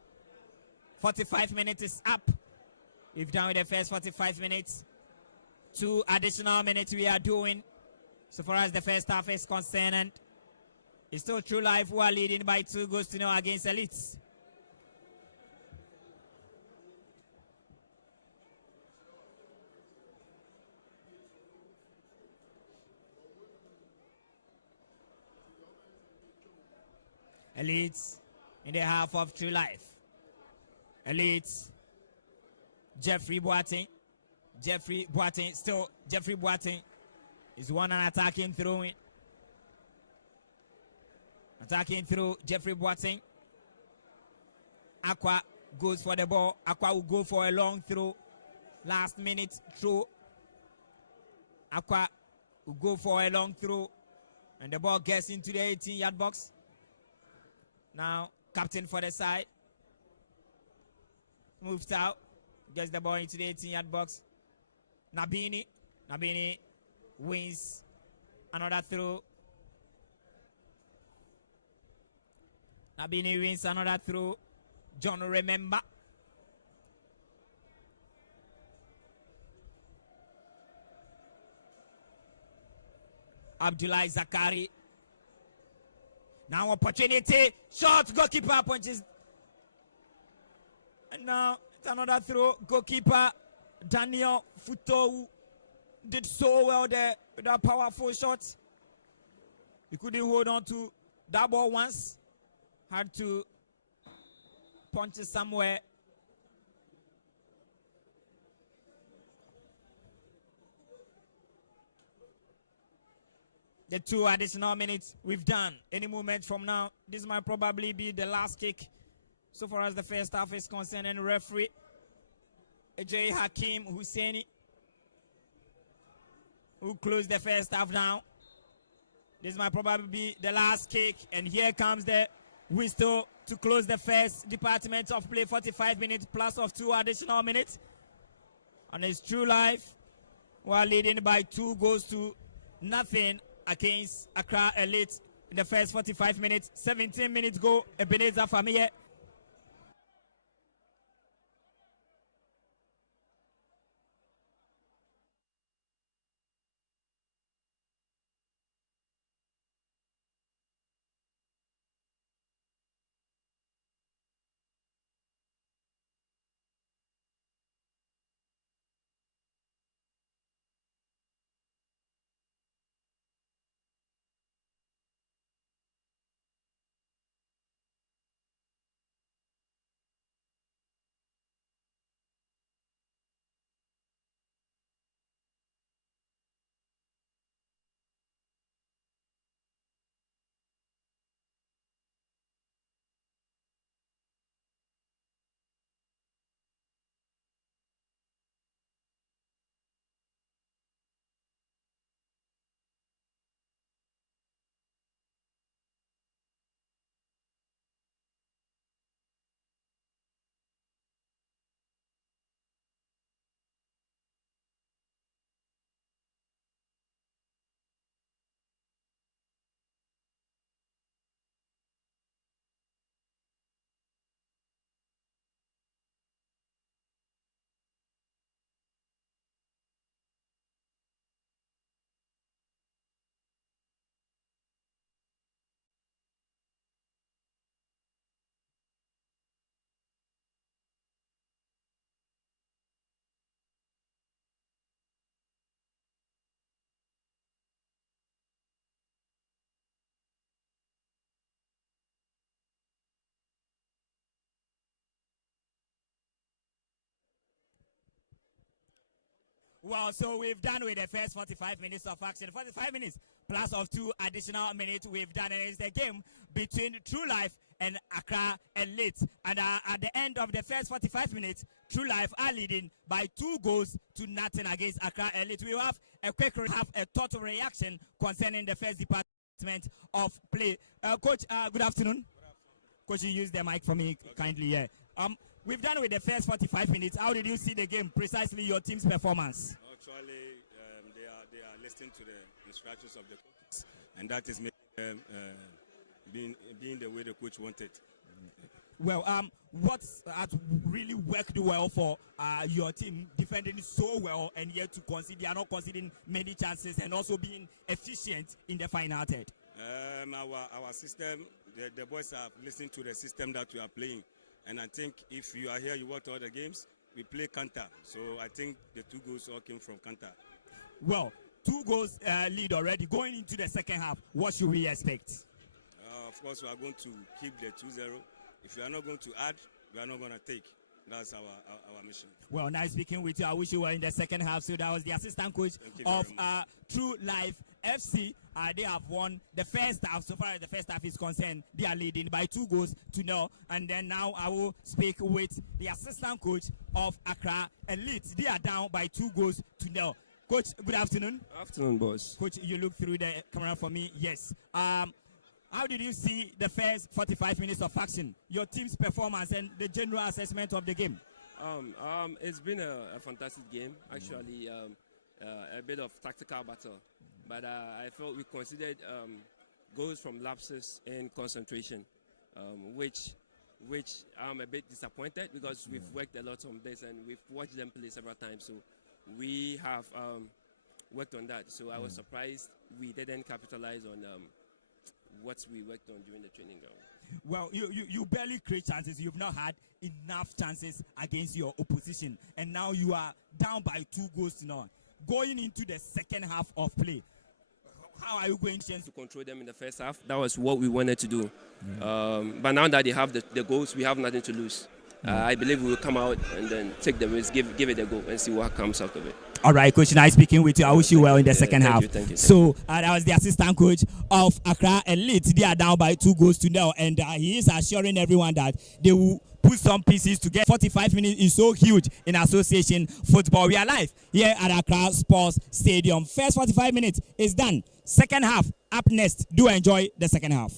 45 minutes is up. We've done with the first 45 minutes. 2 additional minutes we are doing. So far as the first half is concerned, and it's still True Life who are leading by 2 goals to 0 against Elites. Elite in the half of True Life. Elite. Jeffrey Boateng. Jeffrey Boateng. Still Jeffrey Boateng is one and attacking through it. Attacking through Jeffrey Boateng. Accra goes for the ball. Accra will go for a long throw. Last minute throw. Accra will go for a long throw. And the ball gets into the 18-yard box. Now, captain for the side. Moves out. Gets the ball into the 18-yard box. Nabini. Nabini wins another throw. Nabini wins another throw. John remember. Abdullah Zakari. Now opportunity. Shot. Goalkeeper punches. And now it's another throw. Goalkeeper Daniel Futou did so well there with that powerful shot. He couldn't hold on to that ball once. Had to punch it somewhere. The 2 additional minutes we've done. Any moment from now, this might probably be the last kick so far as the first half is concerned. And referee Ajay Hakim Husseini, who closed the first half down. This might probably be the last kick. And here comes the whistle to close the first department of play. 45 minutes plus of 2 additional minutes. And it's True Life, while leading by 2-0 against Accra Elite in the first 45 minutes. 17 minutes go. Ebenezer Famille. Well, so we've done with the first 45 minutes of action. 45 minutes plus of 2 additional minutes we've done. And it's the game between True Life and Accra Elite. And at the end of the first 45 minutes, True Life are leading by 2-0 against Accra Elite. We will have a quick total reaction concerning the first department of play. Coach, good afternoon. Coach, you use the mic for me kindly here. We've done with the first 45 minutes. How did you see the game? Precisely your team's performance. Actually, they are listening to the instructions of the coach, and that is making them being the way the coach wanted. Well, what has really worked well for your team, defending so well and yet to concede, they are not conceding many chances and also being efficient in the final third? Our system, the boys are listening to the system that we are playing. And I think if you are here, you watch all the games, we play counter. So I think the 2 goals all came from counter. Well, 2 goals lead already. Going into the second half, what should we expect? Of of course, we are going to keep the 2-0. If we are not going to add, we are not going to take. That's our mission. Well, nice speaking with you. I wish you were in the second half. So that was the assistant coach of True Life FC. They have won the first half. So far as the first half is concerned, they are leading by 2-0. And then now I will speak with the assistant coach of Accra Elite. They are down by 2-0. Coach, good afternoon. Afternoon, boss. Coach, you look through the camera for me. Yes. How did you see the first 45 minutes of action, your team's performance, and the general assessment of the game? It's been a fantastic game, actually. A bit of tactical battle, but I felt we considered goals from lapses in concentration, which I'm a bit disappointed because we've worked a lot on this and we've watched them play several times, so we have worked on that. So I was surprised we didn't capitalize on what we worked on during the training ground. Well, you barely create chances. You've not had enough chances against your opposition, and now you are down by 2-0. Going into the second half of play, how are you going to control them in the first half? That was what we wanted to do. But now that they have the goals, we have nothing to lose. I believe we will come out and then take the risk, give it a go, and see what comes out of it. All right, Coach, nice speaking with you. I wish you well in the second half. Thank you. So that was the assistant coach of Accra Elite. They are down by 2-0, and he is assuring everyone that they will put some pieces together. 45 minutes is so huge in association football. We are live here at Accra Sports Stadium. First 45 minutes is done. Second half up next. Do enjoy the second half.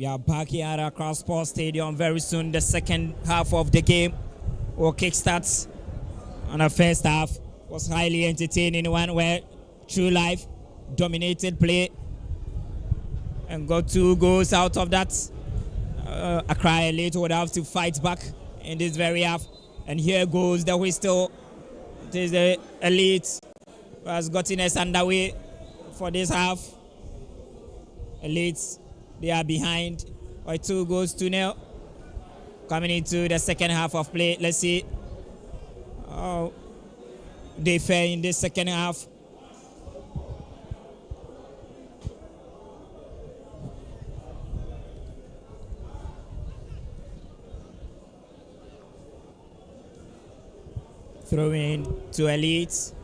We are back here at Accra Sports Stadium. Very soon, the second half of the game will kickstart. And the first half was highly entertaining one where True Life dominated play and got 2 goals out of that. Accra Elite would have to fight back in this very half. And here goes the whistle. It is the Elite who has gotten us underway for this half. Elites, they are behind by 2 goals to 0. Coming into the second half of play. Let's see how they fare in this second half. Throwing to Elites.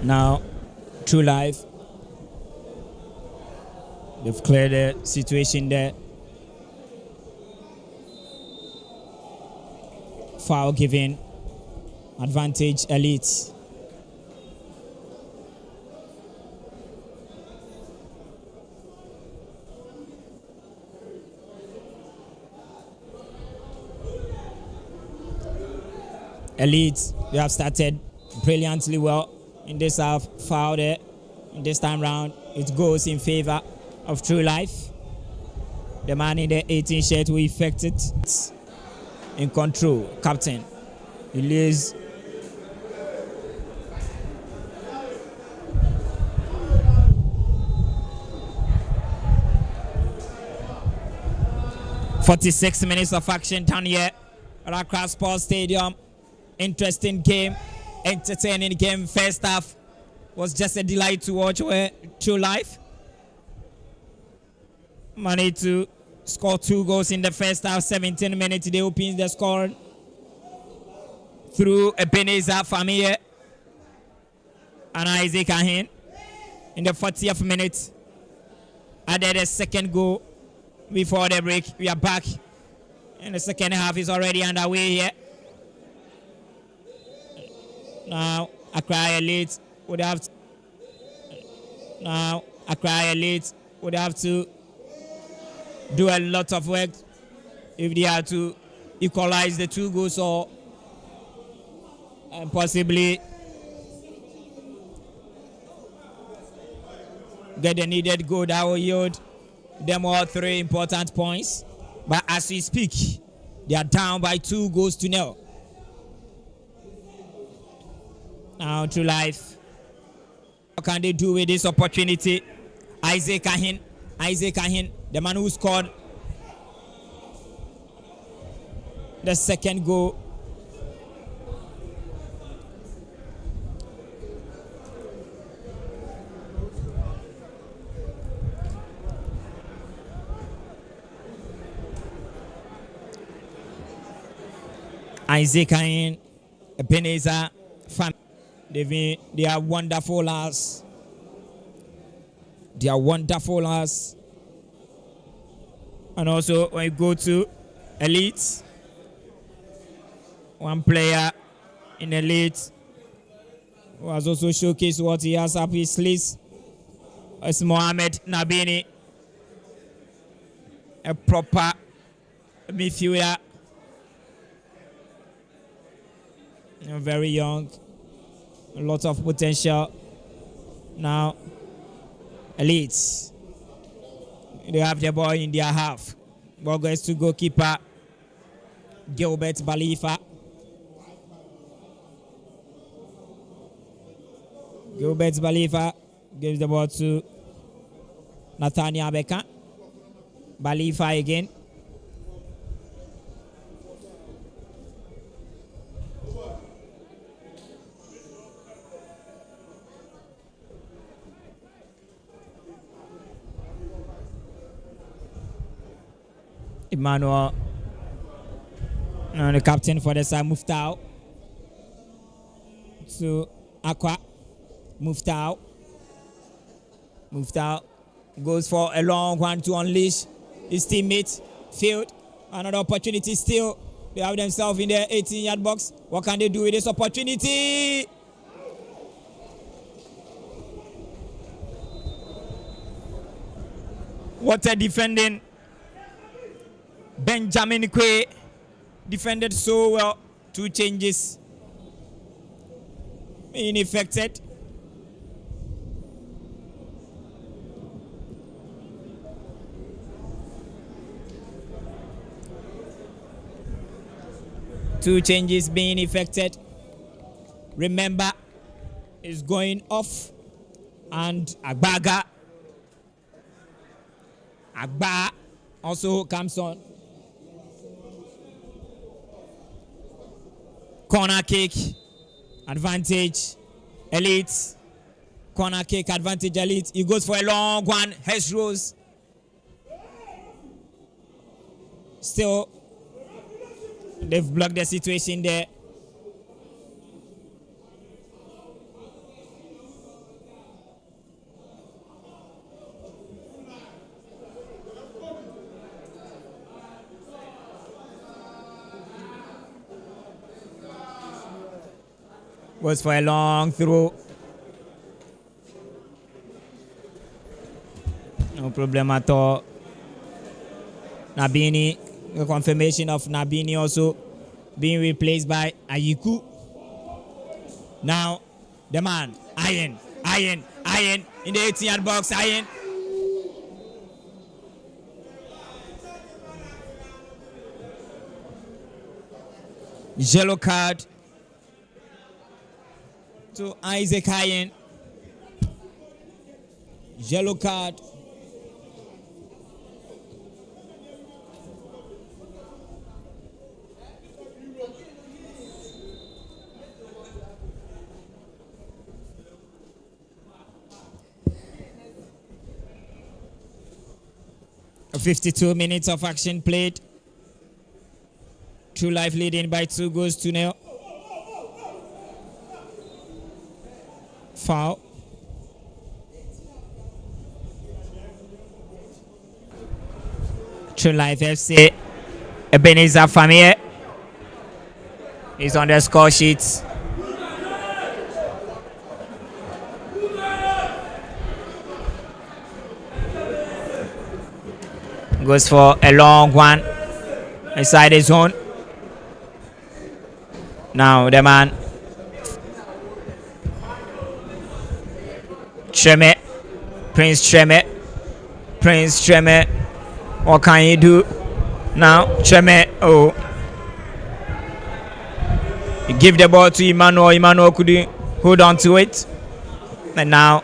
Now, True Life, they've cleared the situation there. Foul given, advantage Elite. Elite, they have started brilliantly well in this half. Foul there. And this time round, it goes in favor of True Life. The man in the 18 shirt who effected in control, captain. He lays .46 minutes of action down here at Accra Sports Stadium. Interesting game, entertaining game. First half was just a delight to watch. Where True Life managed to score 2 goals in the first half. 17 minutes, they opened the score through Ebenezer Famille and Isaac Ahin. In the 40th minute, added a second goal before the break. We are back, and the second half is already underway here. Now, Accra Elite would have to do a lot of work if they are to equalize the 2 goals or possibly get the needed goal that will yield them all 3 important points. But as we speak, they are down by 2 goals to 0. Now, True Life, what can they do with this opportunity? Isaac Ahin, the man who scored the second goal. Isaac Ahin, Ebenezer Famille. They are wonderful lads. They are wonderful lads. And also, when you go to Elite, one player in Elite who has also showcased what he has up his sleeves is Mohamed Nabini, a proper midfielder, very young. A lot of potential. Now, Elites, they have the ball in their half. Ball goes to goalkeeper Gilbert Balifa. Gilbert Balifa gives the ball to Nathaniel Beka. Balifa again. Emmanuel, the captain for the side, moved out to Accra. Moved out, goes for a long one to unleash his teammate. Field, another opportunity still They have themselves in their 18-yard box. What can they do with this opportunity? What a defending. Benjamin Kwe defended so well. 2 changes being effected. Two changes being effected. Remember, is going off, and Agba also comes on. Corner kick advantage, Elite. Corner kick advantage, Elite. He goes for a long one. Hesh Rose. Still, they've blocked the situation there. Goes for a long throw. No problem at all. Nabini, the confirmation of Nabini also being replaced by Ayiku. Now, the man, Iron in the 18-yard box, Iron. Yellow card to Isaac Iron. Yellow card. A 52 minutes of action played. True Life leading by 2-0. Foul. True Life FC. Ebenezer Famie is on the score sheet. Goes for a long one inside his zone. Now the man Treme, Prince Treme. What can you do now? Treme, oh, you give the ball to Emmanuel. Emmanuel couldn't hold on to it, and now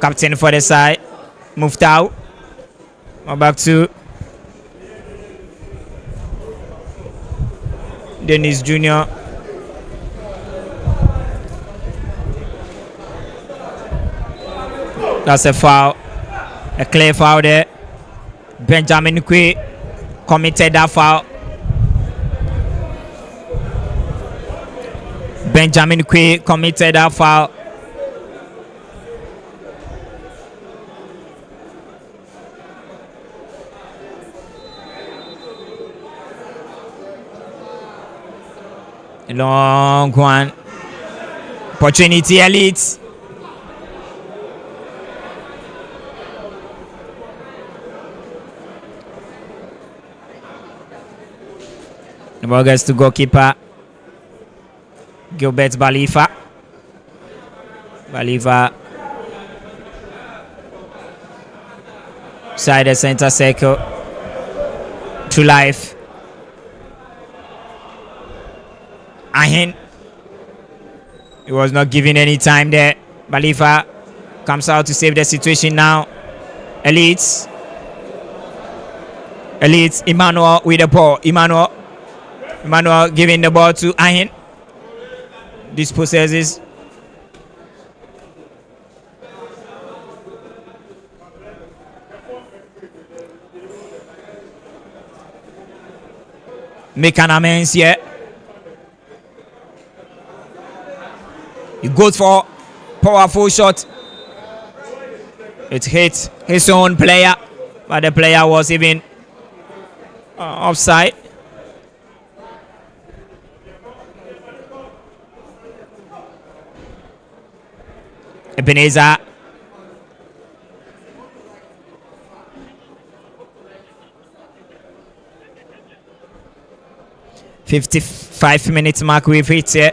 captain for the side moved out. Back to Dennis Jr. That's a foul, a clear foul there. Benjamin Kwe committed that foul. Benjamin Kwe committed that foul. A long one. Opportunity, Elite. The ball gets to goalkeeper Gilbert Balifa. Side the center circle. True Life. Ahin. He was not given any time there. Balifa comes out to save the situation now. Elite, Emmanuel with the ball. Emmanuel giving the ball to Ahin. Dispossesses. Make an amends here. He goes for powerful shot. It hit his own player, but the player was even Offside. Ebenezer. "55 minutes mark we've hit here.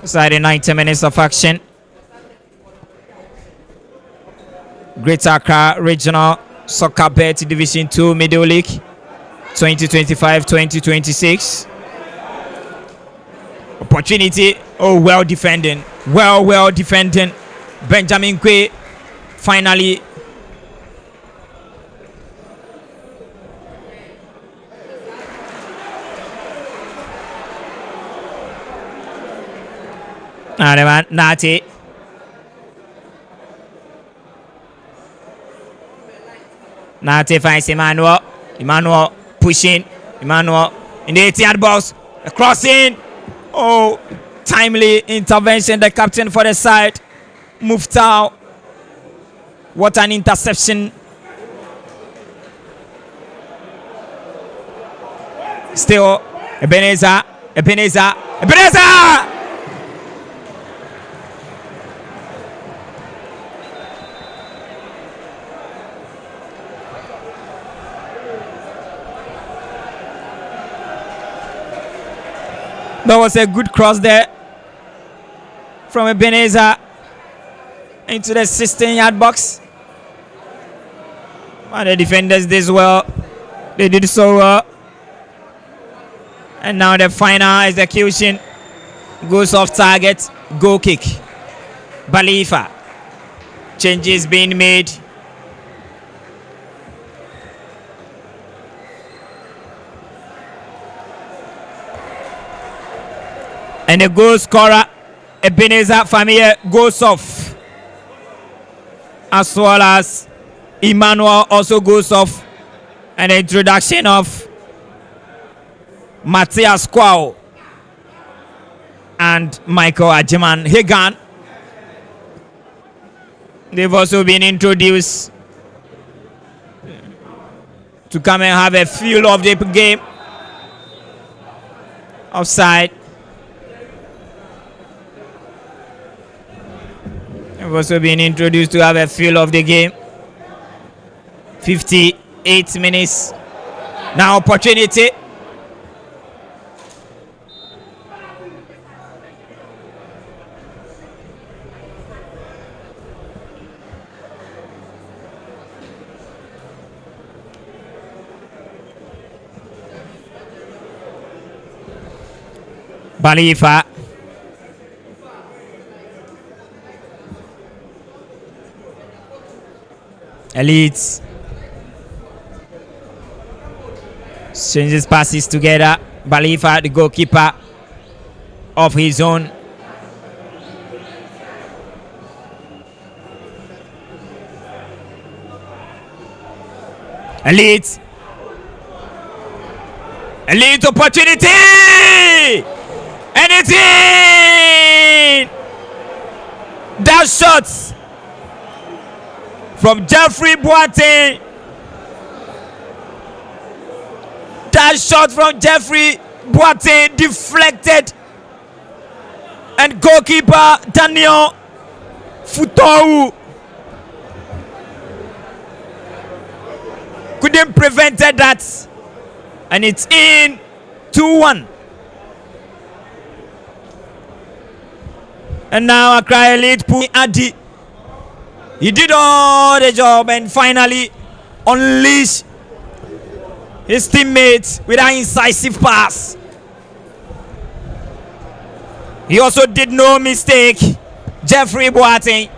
Inside the 90 minutes of action. Greater Accra Regional Soccer Bet Division 2 Middle League 2025-2026. Opportunity. Oh, well defending. Well defending. Benjamin Kwe finally Nati. Nati finds Emmanuel. Emmanuel pushing. Emmanuel in the 80-yard box. A crossing. Oh, timely intervention. The captain for the side. Muftau. What an interception. Still Ebenezer. That was a good cross there from Ebenezer into the 16-yard box. And the defenders did well. They did so well. And now the final execution goes off target. Goal kick. League.Afa. Changes being made. And the goal scorer, Ebenezer Famille, goes off. As well as Emmanuel also goes off. And the introduction of Matthias Kwao and Michael Ajiman Hagan. They've also been introduced to come and have a feel of the game. Offside. They've also been introduced to have a feel of the game. 58 minutes. Now opportunity. League.Afa. Elite changes passes together. League.Afa, the goalkeeper of his own. Elite opportunity, and it's in. That shot from Jeffrey Boateng. That shot from Jeffrey Boateng deflected, and goalkeeper Daniel Futou couldn't prevent that, and it's in 2-1. And now Accra Elite Adi. He did all the job and finally unleashed his teammates with an incisive pass. He also did no mistake. Jeffrey Boateng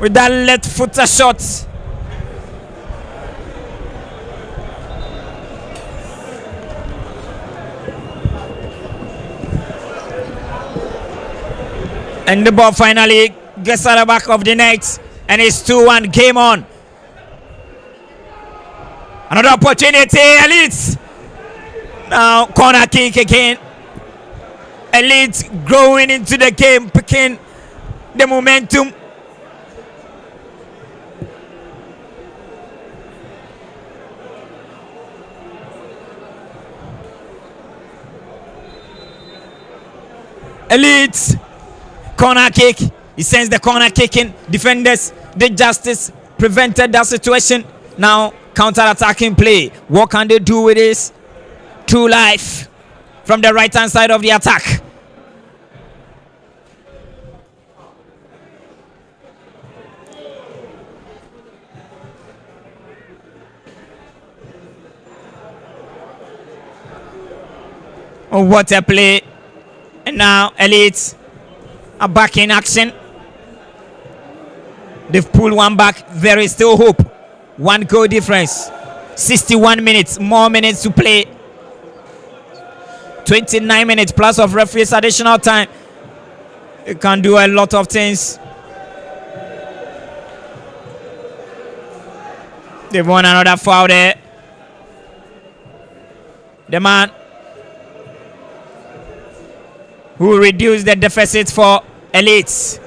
with that left footer shot. And the ball finally gets at the back of the net, and it's 2-1. Game on. Another opportunity. Elite. Now corner kick again. Elite growing into the game, picking the momentum. Elite corner kick. He sends the corner kick in. Defenders did justice, prevented that situation. Now counter-attacking play. What can they do with this? True Life from the right-hand side of the attack. Oh, what a play. And now Elite are back in action. They've pulled one back. There is still hope. 1 goal difference. 61 minutes. More minutes to play. 29 minutes plus of referee's additional time. You can do a lot of things. They've won another foul there. The man who reduced the deficit for Elites,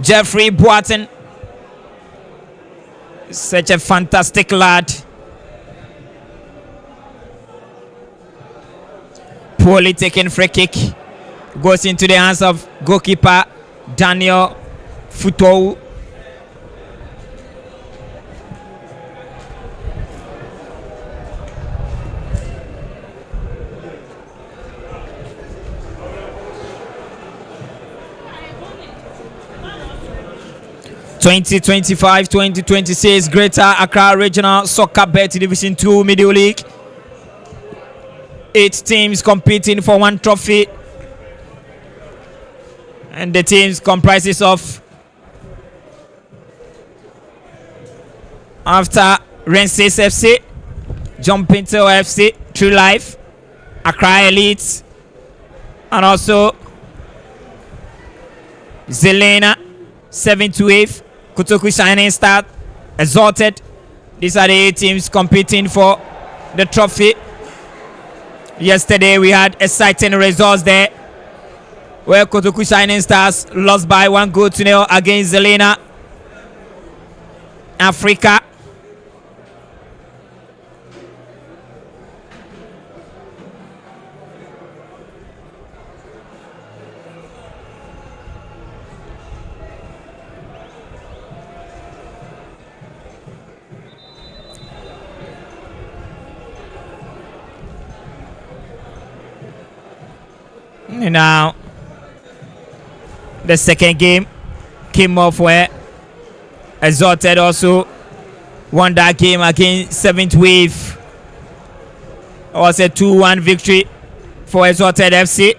Jeffrey Boateng. Such a fantastic lad. Poorly taken free kick. Goes into the hands of goalkeeper Daniel Futou. (2025-2026) Greater Accra Regional Soccer Bet Division 2 Middle League. 8 teams competing for 1 trophy, and the teams comprises of after Rensis FC, Jumping Tail FC, True Life, Accra Elites, and also Zelena, 7-8, Kotoku Shining Star, Exalted. These are the 8 teams competing for the trophy. Yesterday we had exciting results there, where Kotoku Shining Stars lost by 1-0 against Zelena Africa. Now, the second game came off where Exalted also won that game against 7th Wave. It was a 2-1 victory for Exalted FC.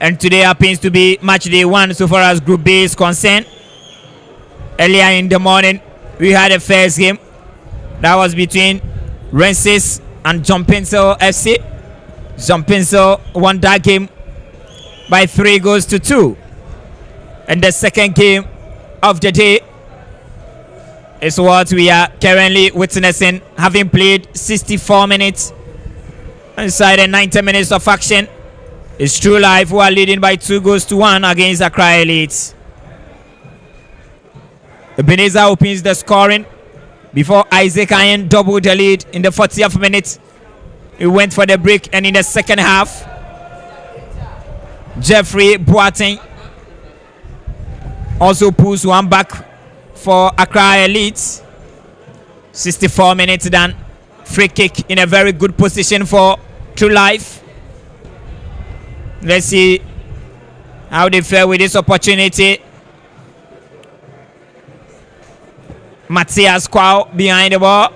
And today happens to be match day 1 so far as Group B is concerned. Earlier in the morning, we had a first game that was between Rensis and Jumping Tail FC. Jumping Tail won that game by 3-2. And the second game of the day is what we are currently witnessing, having played 64 minutes. Inside the 90 minutes of action, it's True Life who are leading by 2-1 against Accra Elites. Ebenezer opens the scoring before Isaac Ayen doubled the lead in the 40th minute. He went for the break, and in the second half, Jeffrey Boateng also pulls one back for Accra Elites. 64 minutes done. Free kick in a very good position for True Life. Let's see how they fare with this opportunity. Matthias Kwao behind the ball.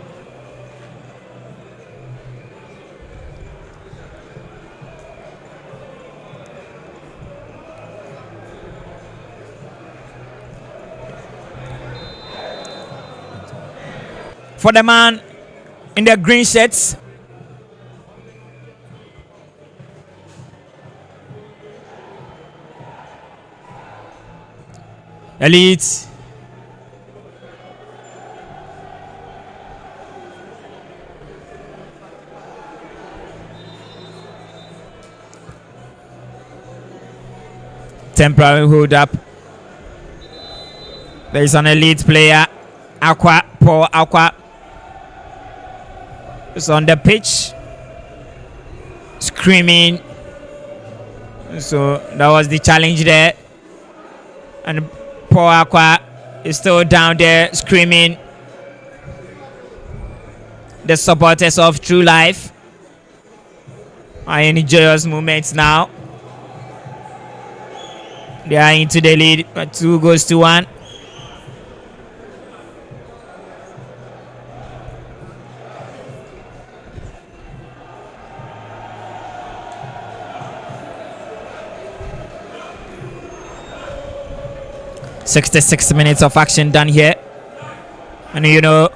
For the man in the green shirts, Elite. Temporary hold up. There is an Elite player, Aqua, Paul Aqua. Is on the pitch, screaming So that was the challenge there. And Paul Aqua is still down there screaming. The supporters of True Life are in joyous moments now. They are into the lead, 2-1. "66 minutes of action done here." And you know,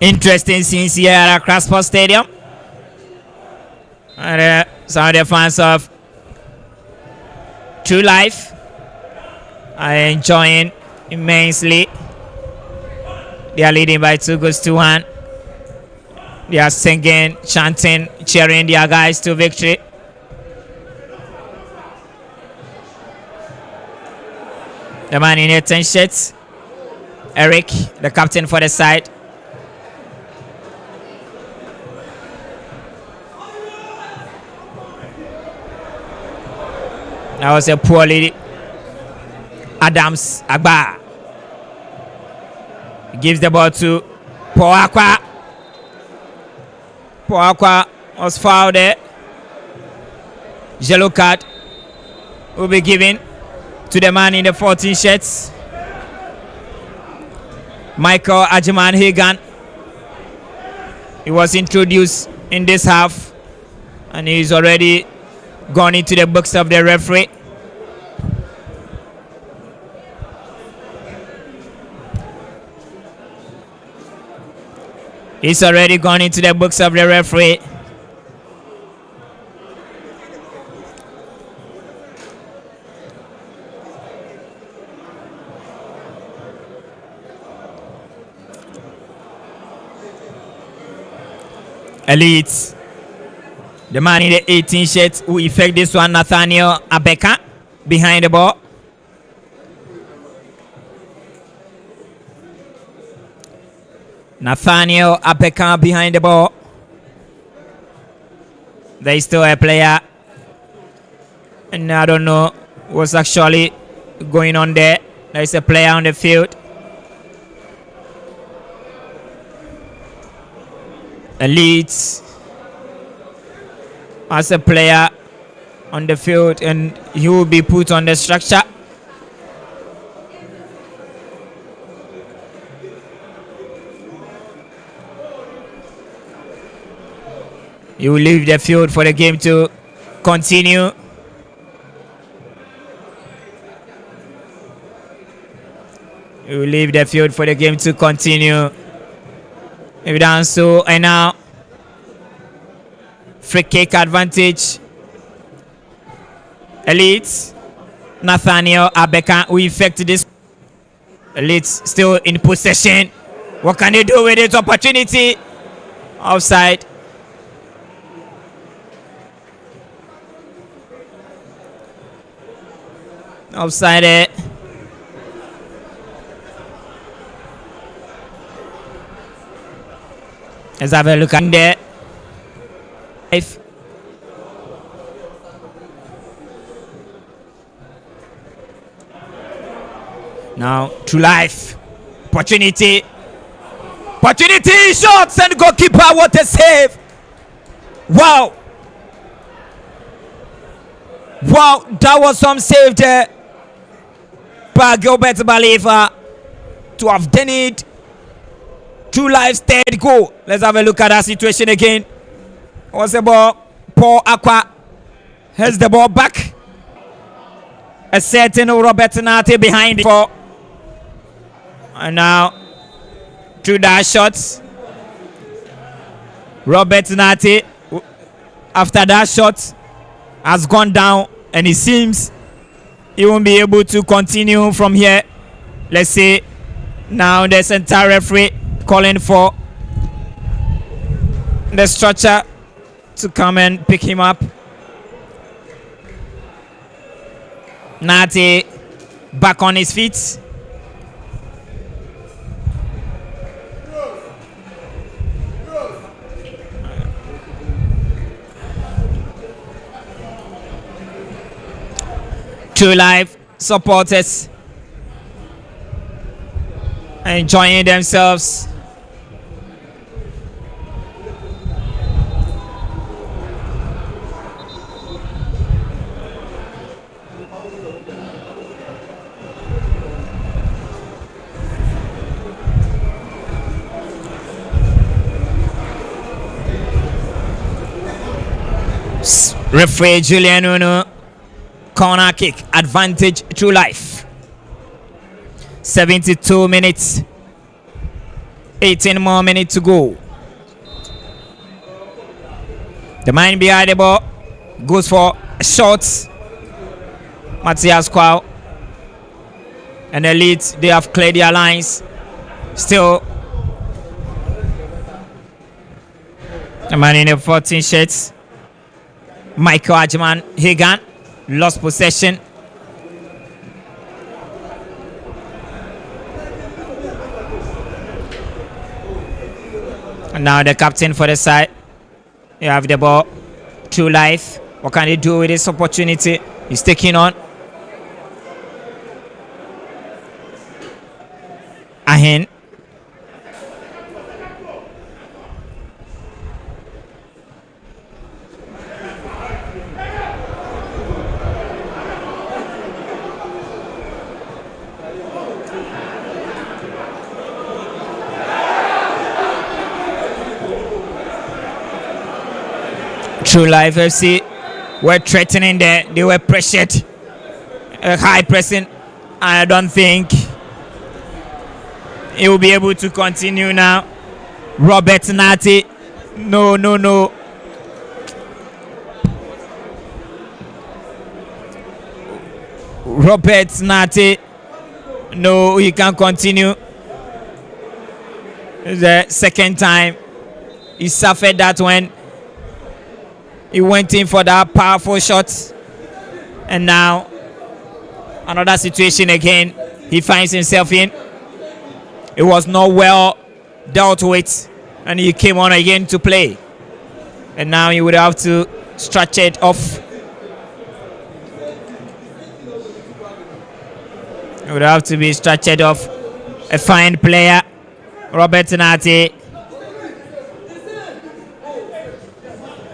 interesting scenes here at Accra Sports Stadium. And some of the fans of True Life are enjoying immensely. They are leading by 2-1. They are singing, chanting, cheering their guys to victory. The man in 10 shirts, Eric, the captain for the side. That was a poor lady. Adams Agba gives the ball to Paul Aqua. Paul Aqua was fouled there. Yellow card will be given to the man in the 14 shirts, Michael Ajiman Hagan. He was introduced in this half and he's already gone into the books of the referee. He's already gone into the books of the referee. Elite. The man in the 18 shirts who effect this one, Nathaniel Abeka, behind the ball. Nathaniel Abeka behind the ball. There is still a player. And I don't know what's actually going on there. There is a player on the field. Elite as a player on the field and he will be put on the structure. He will leave the field for the game to continue. He will leave the field for the game to continue. If done so, and now free kick advantage. Elite Nathaniel Abeka who effect this. Elite still in possession. What can they do with this opportunity? Offside. Offside it. Let's have a look at there. Now, True Life. Opportunity. Opportunity. Shots and goalkeeper. What a save. Wow. Wow. That was some save there by Gilbert Balifa to have done it. True Life's third goal. Let's have a look at that situation again. What's the ball? Paul Aqua has the ball back. A certain Robert Nate behind it. And now, through that shot, Robert Nate, after that shot, has gone down and it seems he won't be able to continue from here. Let's see. Now the center referee calling for the structure to come and pick him up. Nati back on his feet. True Life supporters enjoying themselves. Referee Julian Uno, corner kick, advantage True Life. 72 minutes, 18 more minutes to go. The man behind the ball goes for a shot. Matthias Kwao and Elite, they have cleared their lines. Still, the man in the 14 shirts, Michael Ajman Hagan, lost possession. And now the captain for the side. You have the ball. True Life. What can he do with this opportunity? He's taking on Ahin. True Life FC were threatening there. They were pressured. High pressing. I don't think he will be able to continue now. Robert Nati. No. Robert Nati. No, he can't continue. The second time he suffered that when he went in for that powerful shot, and now another situation again he finds himself in. It was not well dealt with, and he came on again to play, and now he would have to stretch it off. It would have to be stretched off. A fine player, Robert Nati.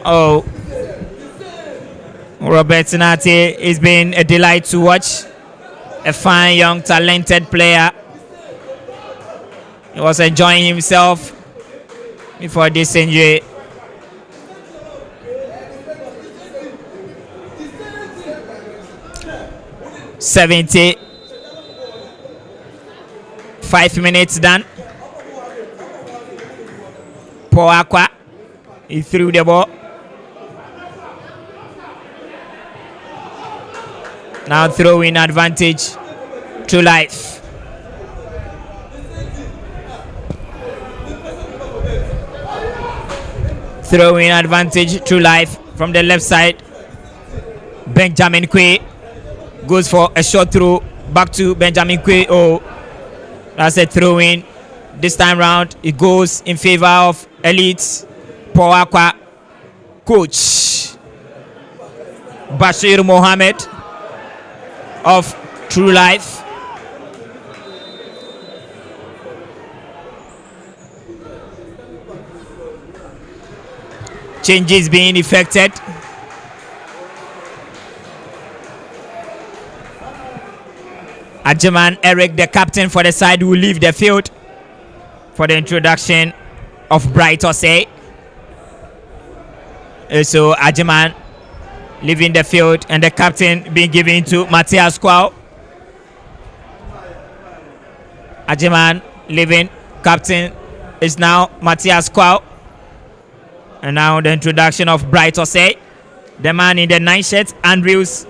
Oh, Robert Nati has been a delight to watch. A fine, young, talented player. He was enjoying himself before this injury. $75 minutes done. Paul Aqua, he threw the ball. Now throwing advantage to Life. Throwing advantage to Life from the left side. Benjamin Kwe goes for a short throw back to Benjamin Kwe. Oh, that's a throw in. This time round it goes in favor of Elite. Paul Aqua, coach Bashir Mohammed of True Life. Changes being effected. Ajaman Eric, the captain for the side, will leave the field for the introduction of Bright Osei. So Ajaman leaving the field and the captain being given to Matthias Kwao. Ajaman leaving, captain is now Matthias Kwao. And now the introduction of Bright Osei. The man in the 9 shirt, Andrews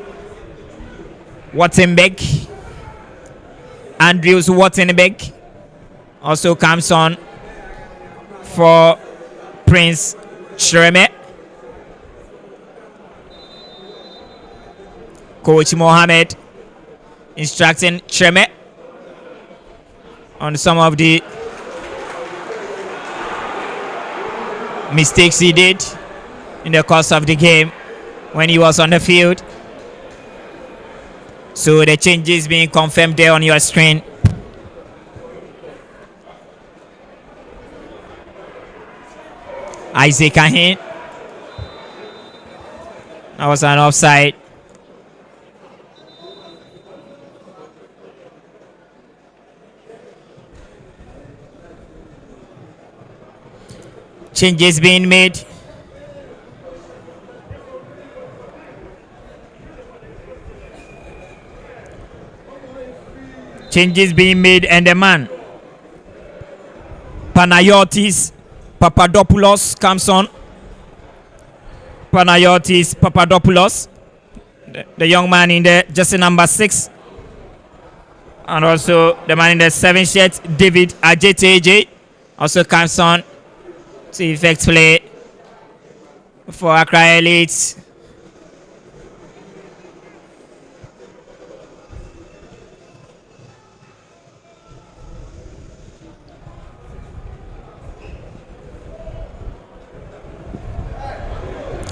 Wattenbeck. Andrews Wattenbeck also comes on for Prince Shreme. Coach Mohammed instructing Treme on some of the mistakes he did in the course of the game when he was on the field. So the changes being confirmed there on your screen. Isaac Ahin. That was an offside. Changes being made. Changes being made, and the man Panayotis Papadopoulos comes on. Panayotis Papadopoulos, the young man in the jersey number 6, and also the man in the 7 shirt, David Ajeteje, also comes on to effect play for Accra Elite.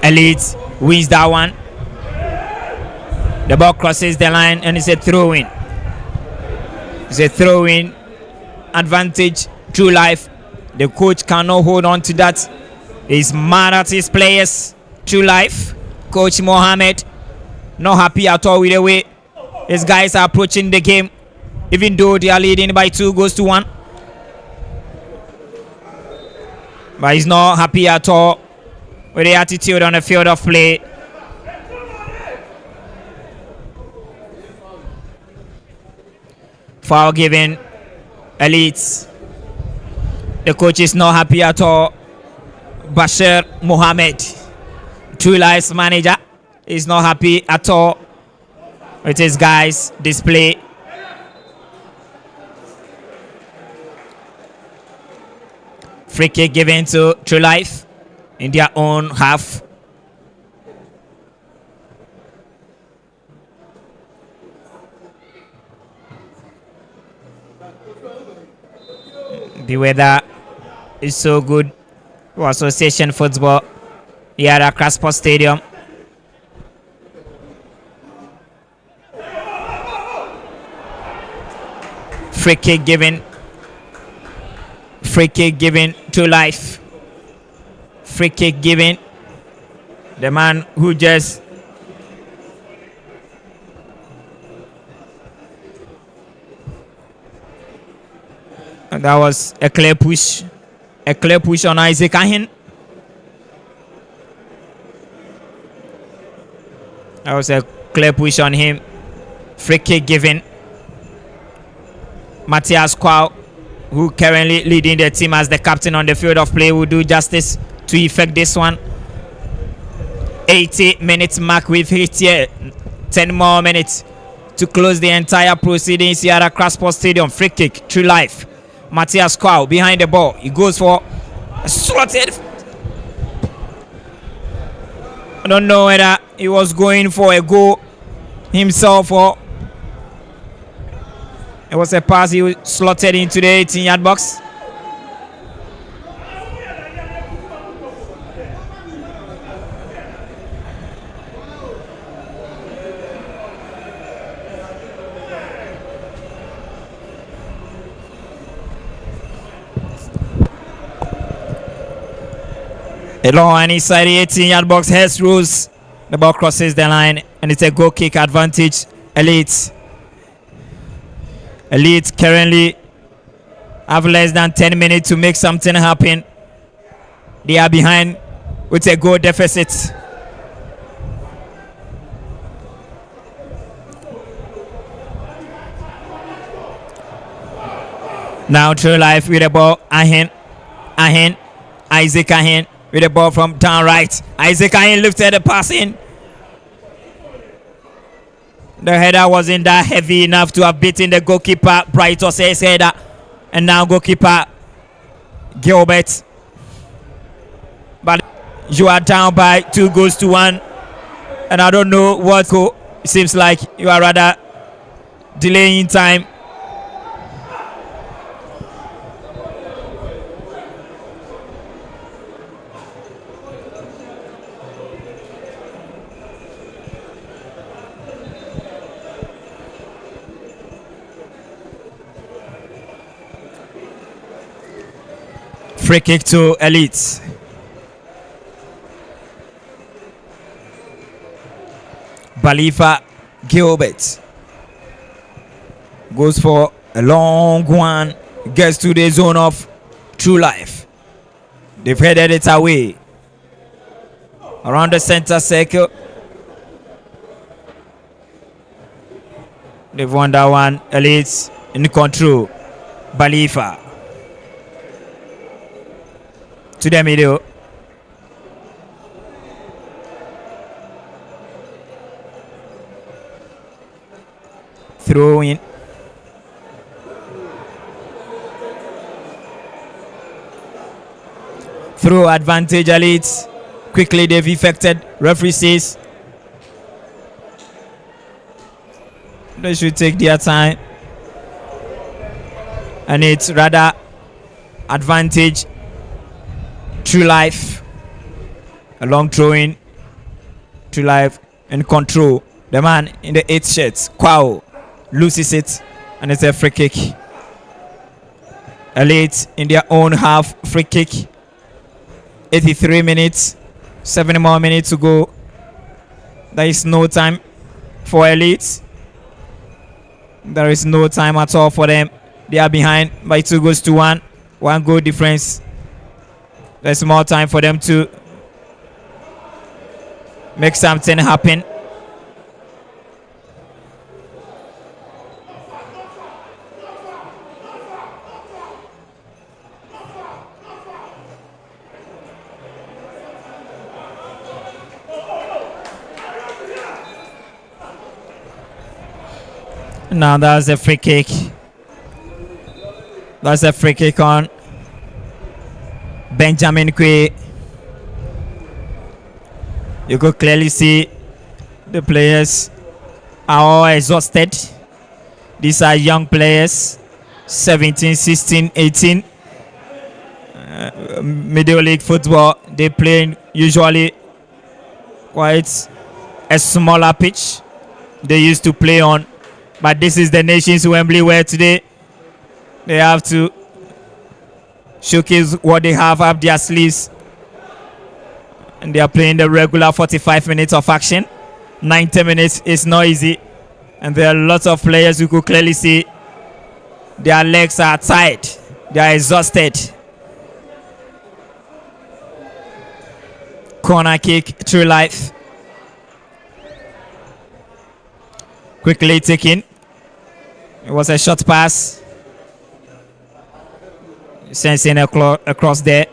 Elite wins that one. The ball crosses the line and it's a throw-in. It's a throw-in advantage, True Life. The coach cannot hold on to that. He's mad at his players. True Life, Coach Mohammed, not happy at all with the way his guys are approaching the game, even though they are leading by 2-1. But he's not happy at all with the attitude on the field of play. Foul given, Elites. The coach is not happy at all. Bashir Mohammed, True Life's manager, is not happy at all with his guys' display. Free kick given to True Life in their own half. The weather is so good for association football here at Accra Sports Stadium. Free kick given. Free kick given to Life. Free kick given. The man who just that was a clear push on Isaac Ahin. That was a clear push on him. Free kick given. Matthias Kwao, who currently leading the team as the captain on the field of play, will do justice to effect this one. 80 minutes mark we've hit here. 10 more minutes to close the entire proceedings here at Accra Sports Stadium. Free kick, True Life. Matthias Kwao behind the ball. He goes for a slotted. I don't know whether he was going for a goal himself or it was a pass he slotted into the 18-yard box. Along inside the 18-yard box, Hess Rose. The ball crosses the line and it's a goal kick advantage. Elite currently have less than 10 minutes to make something happen. They are behind with a goal deficit. Now True Life with the ball. Isaac Ahin with the ball from down right. Isaac Ahin lifted the pass in. The header wasn't that heavy enough to have beaten the goalkeeper, Brightos' header. And now goalkeeper Gilbert. But you are down by 2-1. And I don't know what goal. It seems like you are rather delaying time. Free kick to Elite. Balifa Gilbert goes for a long one, gets to the zone of True Life. They've headed it away around the center circle. They've won that one. Elite in control. Balifa to the middle. Throw in. Throw advantage Elite. Quickly they've effected. Referee says they should take their time. And it's rather advantage True Life. A long throw in. True Life in control. The man in the 8th shirt, Kwao, loses it, and it's a free kick. Elite in their own half, free kick. 83 minutes, 7 more minutes to go. There is no time for Elite. There is no time at all for them. They are behind by 2 goals to 1. 1 goal difference. There's more time for them to make something happen. Now that's a free kick. That's a free kick on Benjamin Kwe. You could clearly see the players are all exhausted. These are young players, 17, 16, 18. Middle league football, they play usually quite a smaller pitch they used to play on. But this is the nation's Wembley, where today they have to showcase what they have up their sleeves. And they are playing the regular 45 minutes of action. 90 minutes is not easy. And there are lots of players who could clearly see their legs are tired. They are exhausted. Corner kick, True Life. Quickly taken. It was a short pass. Sensing across there.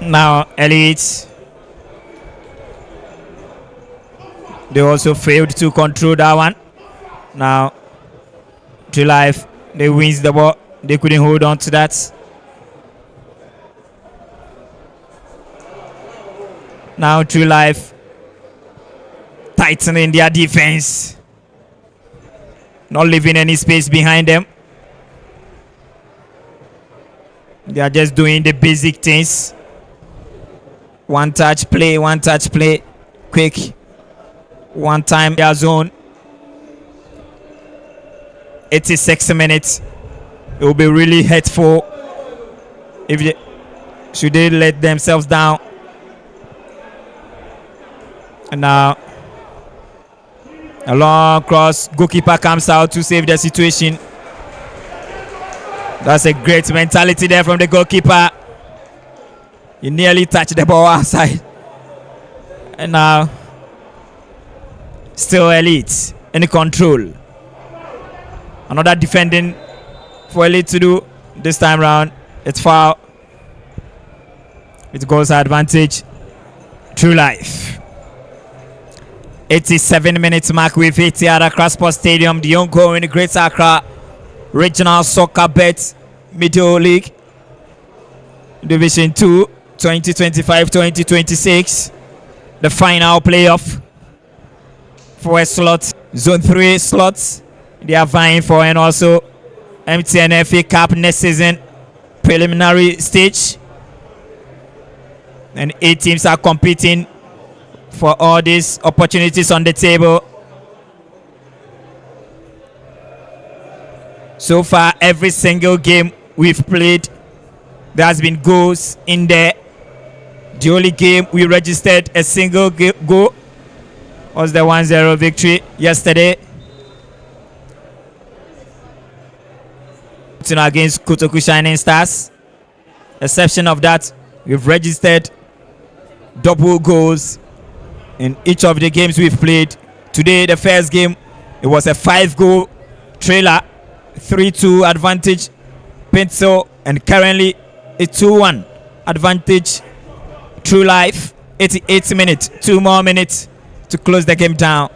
Now Elite, they also failed to control that one. Now True Life, they wins the ball. They couldn't hold on to that. Now True Life tightening their defense, not leaving any space behind them. They are just doing the basic things. One touch play, quick, one time their zone. 86 minutes. It will be really hurtful if they should they let themselves down. And now a long cross. Goalkeeper comes out to save the situation. That's a great mentality there from the goalkeeper. He nearly touched the ball outside. And now still Elite in control. Another defending for Elite to do this time round. It's foul. It goes advantage. True Life. 87 minutes mark with 80 at Accra Sports Stadium. The ongoing Greater Accra Regional Soccer Bet Middle League Division 2 2025-2026. The final playoff for a slot. Zone 3 slots they are vying for, and also MTN FA Cup next season preliminary stage. And 8 teams are competing for all these opportunities on the table. So far, every single game we've played, there has been goals in there. The only game we registered a single goal was the 1-0 victory yesterday against Kotoku Shining Stars. Exception of that, we've registered double goals in each of the games we've played. Today, the first game, it was a 5-goal trailer, 3-2 advantage Pencil, and currently a 2-1 advantage True Life. 88 minutes, 2 more minutes to close the game down.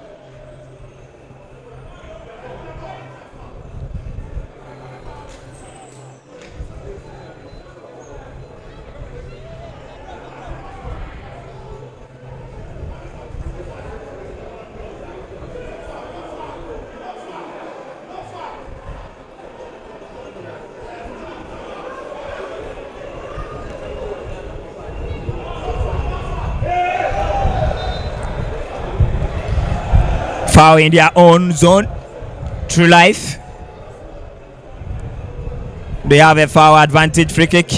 Foul in their own zone. True Life, they have a foul advantage. Free kick.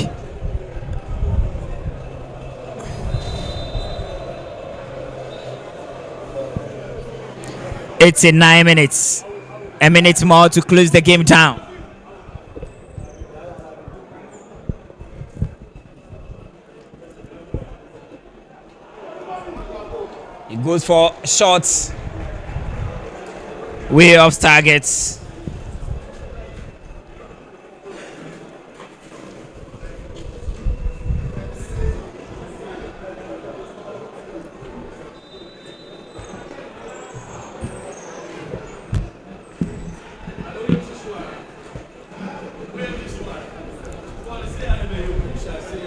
It's in 9 minutes. A minute more to close the game down. It goes for shots way off targets.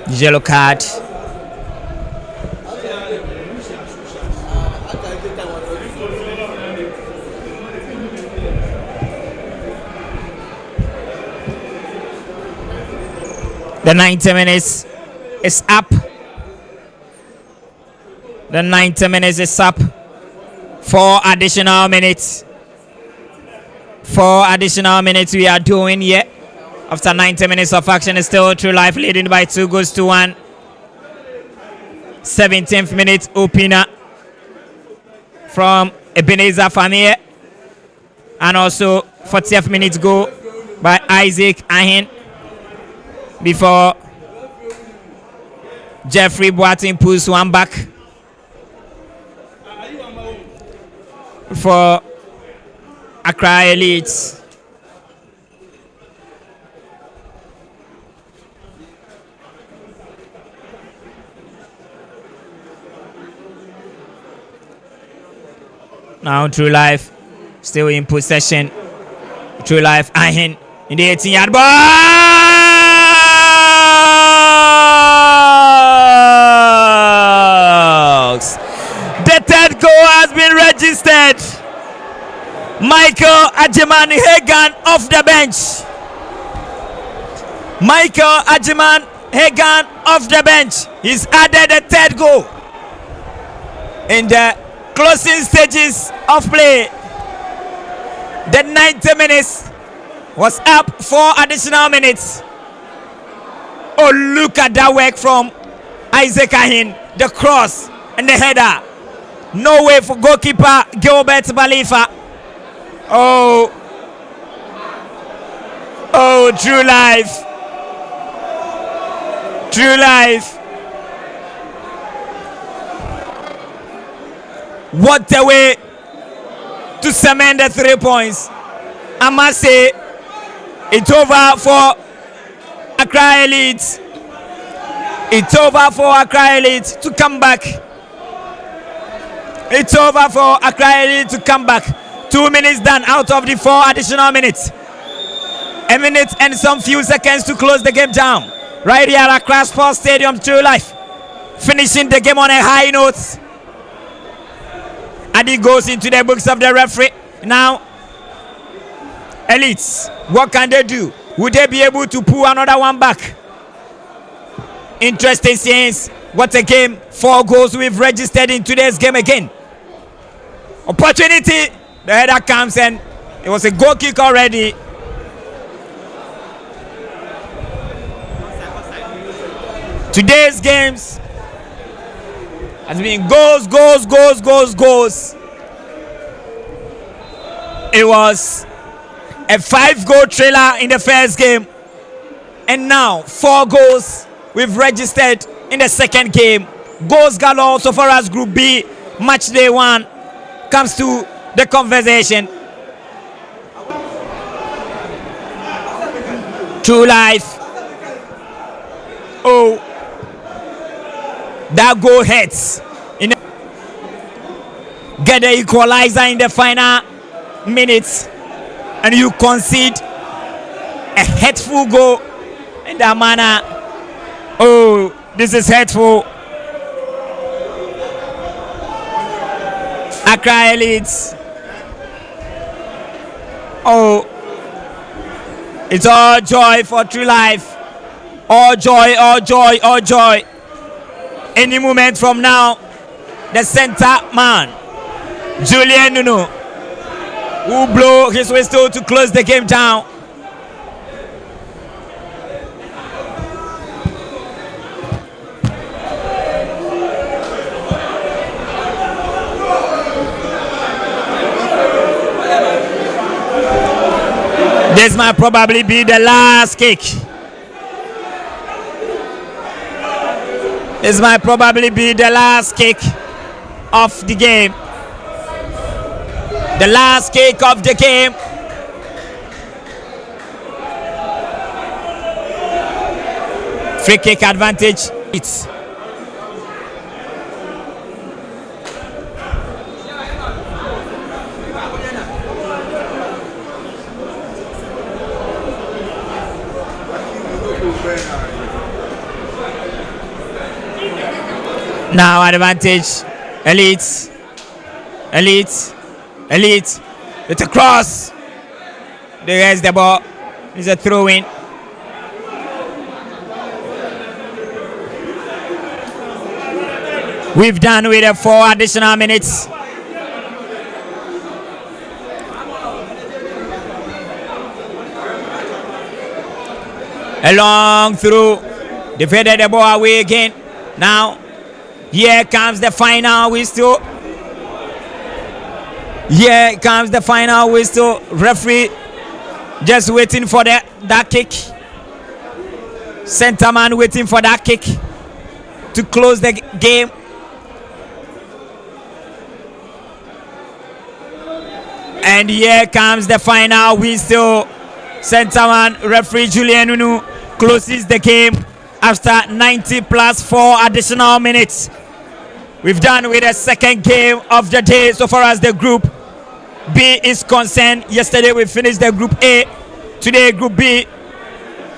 Yellow card. The 90 minutes is up. The 90 minutes is up. 4 additional minutes. 4 additional minutes we are doing here. After 90 minutes of action, it's still True Life leading by 2-1. 17th minute opener from Ebenezer Famir. And also 40th minute goal by Isaac Ahin. Before Jeffrey Boateng pulls one back for Accra Elites. Now True Life still in possession. True Life Ahin in the 18-yard box. The third goal has been registered. Michael Ajiman Hagan off the bench. Michael Ajiman Hagan off the bench. He's added a third goal in the closing stages of play. The 90 minutes was up 4 additional minutes. Oh, look at that work from Isaac Ahin. The cross and the header. No way for goalkeeper Gilbert Balifa. Oh, True Life. True Life. What a way to cement the 3 points. I must say, it's over for Accra Elite. It's over for Accra Elite to come back It's over for Accra Elite to come back. 2 minutes done out of the 4 additional minutes. A minute and some few seconds to close the game down. Right here at Accra Sports Stadium, True Life. Finishing the game on a high note. And it goes into the books of the referee. Now, Elites, what can they do? Would they be able to pull another one back? Interesting scenes. What a game. 4 goals we've registered in today's game again. Opportunity. The header comes and it was a goal kick already. Today's games has been goals, goals, goals, goals, goals. It was a 5-goal trailer in the first game. And now 4 goals we've registered in the second game. Goals galore so far as Group B match day 1 comes to the conversation. True Life. Oh, that goal hits. Get the equalizer in the final minutes, and you concede a hurtful goal in that manner. Oh, this is hurtful. Accra Elites. Oh, it's all joy for True Life. All joy, all joy, all joy. Any moment from now, the center man, Julian Nuno, will blow his whistle to close the game down. This might probably be the last kick. This might probably be the last kick of the game. The last kick of the game. Free kick advantage. It's now advantage. Elites. Elites. Elite. It's a cross. There's the ball. It's a throw in. We've done with the 4 additional minutes. A long through. Defended the ball away again. Now, here comes the final whistle. Here comes the final whistle. Referee just waiting for that kick. Center man waiting for that kick to close the game. And here comes the final whistle. Center man, referee Julian Nunu closes the game after 90 plus 4 additional minutes. We've done with the second game of the day so far as the Group B is concerned. Yesterday we finished the Group A. Today Group B.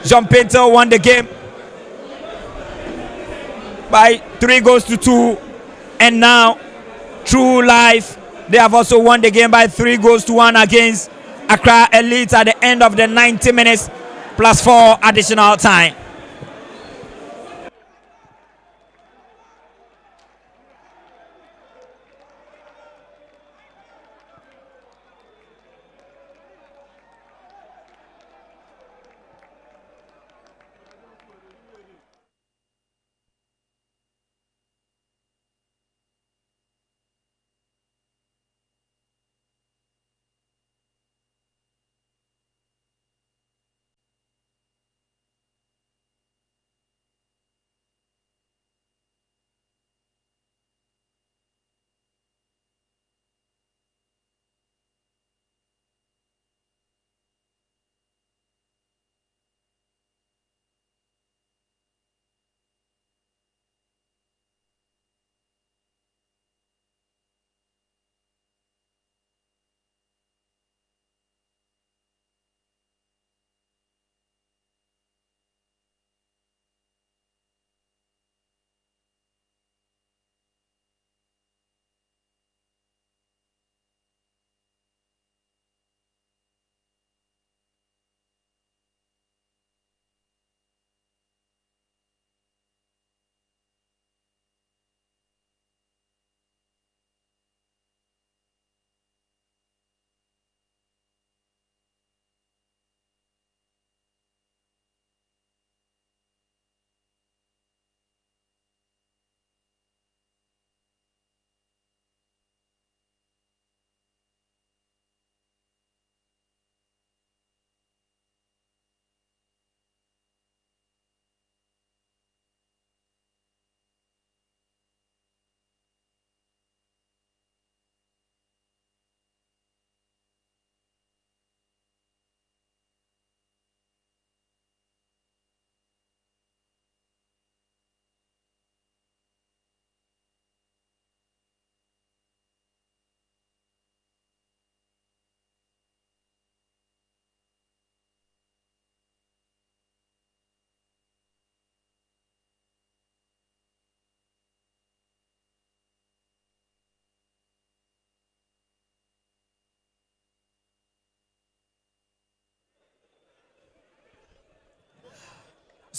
Jean Pinto won the game by 3 goals to 2. And now True Life, they have also won the game by 3 goals to 1 against Accra Elite at the end of the 90 minutes plus 4 additional time.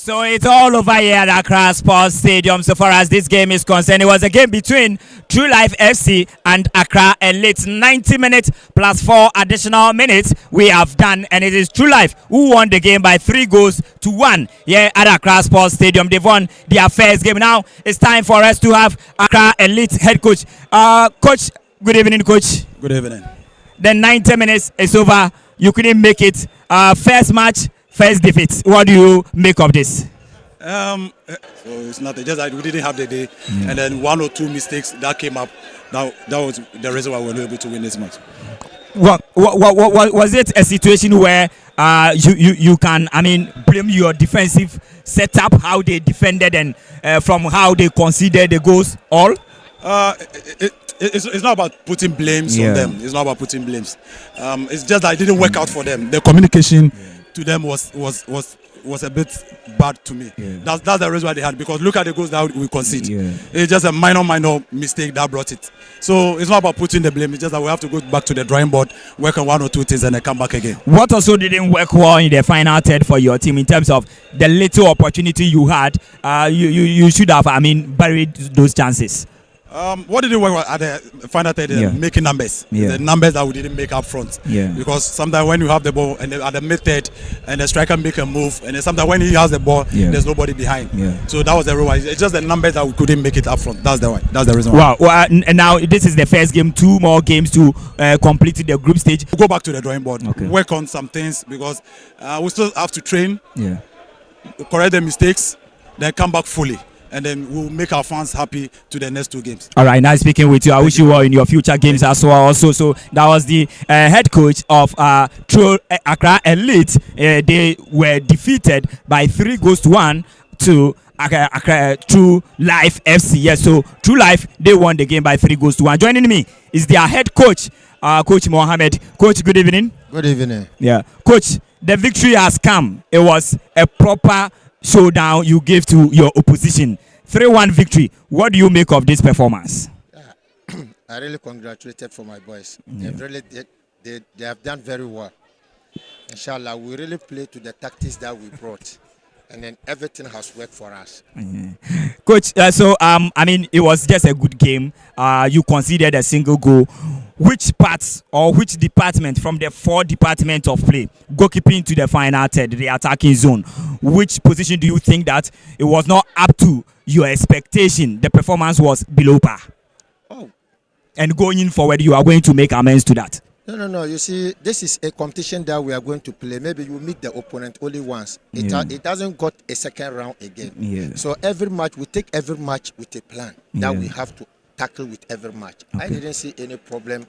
So it's all over here at Accra Sports Stadium so far as this game is concerned. It was a game between True Life FC and Accra Elite. 90 minutes plus 4 additional minutes we have done, and it is True Life who won the game by 3-1 here at Accra Sports Stadium. They've won their first game. Now it's time for us to have Accra Elite head coach. Coach, good evening, coach. Good evening. The 90 minutes is over. You couldn't make it. First match, first defeat. What do you make of this? So it's nothing. Just that we didn't have the day, and then 1 or 2 mistakes that came up. That was the reason why we were able to win this match. What was it a situation where you can blame your defensive setup, how they defended, and from how they conceded the goals all? It's not about putting blames on them. It's not about putting blames. It's just that it didn't work out for them. The communication to them was a bit bad to me. That's the reason why they had, because look at the goals that we concede. It's just a minor mistake that brought it. So it's not about putting the blame. It's just that we have to go back to the drawing board, work on 1 or 2 things, and then come back again. What also didn't work well in the final third for your team in terms of the little opportunity you had? You should have buried those chances. What did it work at the final third? Making numbers. The numbers that we didn't make up front. Because sometimes when you have the ball and at the mid third and the striker make a move, and then sometimes when he has the ball, there's nobody behind. So that was the reason. It's just the numbers that we couldn't make it up front. That's the reason why. Wow. And now this is the first game. 2 more games to complete the group stage. We'll go back to the drawing board. Work on some things, because we still have to train. Correct the mistakes, then come back fully. And then we'll make our fans happy to the next 2 games. All right, nice speaking with you. I wish you well in your future games as well. Also, so that was the head coach of True Accra Elite. They were defeated by 3-1 to Accra True Life FC. Yes, so True Life, they won the game by 3-1. Joining me is their head coach, Coach Mohammed. Coach, good evening. Good evening. Yeah, Coach, the victory has come. It was a proper showdown you gave to your opposition. 3-1 victory. What do you make of this performance? I really congratulated for my boys. They have done very well. Inshallah, we really play to the tactics that we brought, and then everything has worked for us. Coach, it was just a good game. You conceded a single goal. Which parts or which department from the 4 departments of play, goalkeeping to the final third, the attacking zone, which position do you think that it was not up to your expectation? The performance was below par. And going forward, you are going to make amends to that. No. You see, this is a competition that we are going to play. Maybe you meet the opponent only once. It hasn't got a second round again. So every match, we take every match with a plan that we have to tackle with every match. I didn't see any problem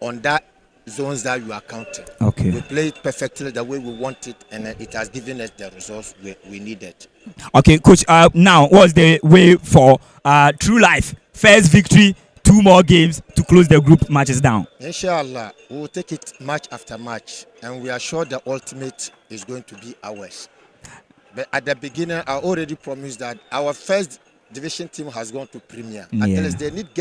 on that zones that you are counting. We played perfectly the way we want it, and it has given us the results we needed. Okay, Coach, now what's the way for True Life? First victory, 2 more games to close the group matches down. Inshallah, we will take it match after match, and we are sure the ultimate is going to be ours. But at the beginning, I already promised that our first division team has gone to Premier. At least they need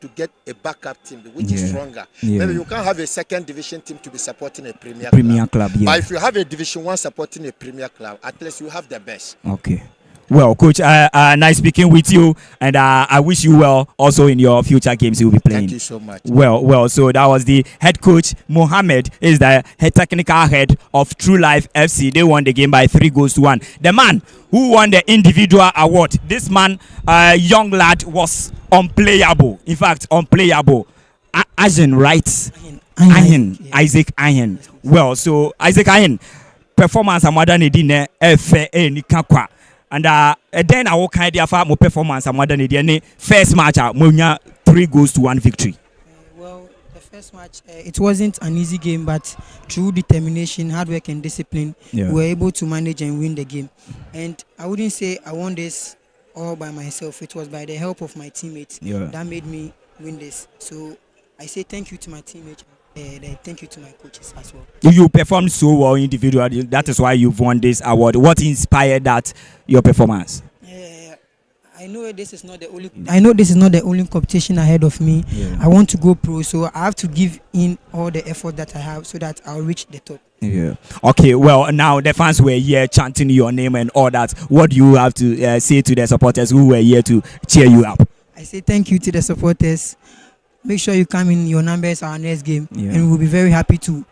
to get a backup team which is stronger. Maybe you can't have a second division team to be supporting a Premier club. But if you have a Division 1 supporting a Premier club, at least you have the best. Okay. Well, Coach, nice speaking with you, and I wish you well also in your future games you will be playing. Thank you so much. Well, so that was the head coach. Mohammed is the head technical head of True Life FC. They won the game by 3-1. The man who won the individual award, this man, young lad, was unplayable. In fact, unplayable. Ayen, right? Ayen. Isaac Ayen. Well, so Isaac Ayen, performance amada ne dine FA ni kakwa. And then I will kind of my performance and more than the first match, 3-1 victory. Well, the first match, it wasn't an easy game, but through determination, hard work, and discipline, we were able to manage and win the game. And I wouldn't say I won this all by myself. It was by the help of my teammates that made me win this. So I say thank you to my teammates. Thank you to my coaches as well. You performed so well individually. That is why you've won this award. What inspired that your performance? I know this is not the only competition ahead of me. I want to go pro, so I have to give in all the effort that I have so that I'll reach the top. Yeah. Okay. Well, now the fans were here chanting your name and all that. What do you have to say to the supporters who were here to cheer you up? I say thank you to the supporters. Make sure you come in your numbers our next game, and we'll be very happy to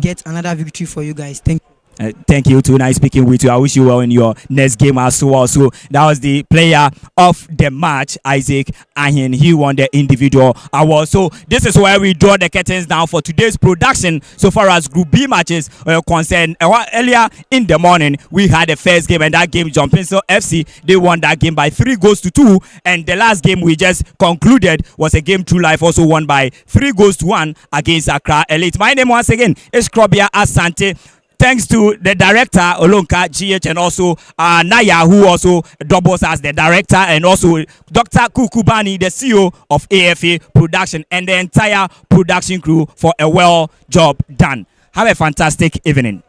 get another victory for you guys. Thank you. Thank you too. Nice speaking with you. I wish you well in your next game as well. So that was the player of the match, Isaac Ahin. He won the individual award. So this is where we draw the curtains down for today's production. So far as Group B matches are concerned, earlier in the morning we had the first game, and that game, Jumpinso FC, they won that game by 3-2. And the last game we just concluded was a game True Life also won by 3-1 against Accra Elite. My name once again is Krobia Asante. Thanks to the director, Olonka GH, and also Naya, who also doubles as the director, and also Dr. Kukubani, the CEO of AFA Production, and the entire production crew for a well job done. Have a fantastic evening.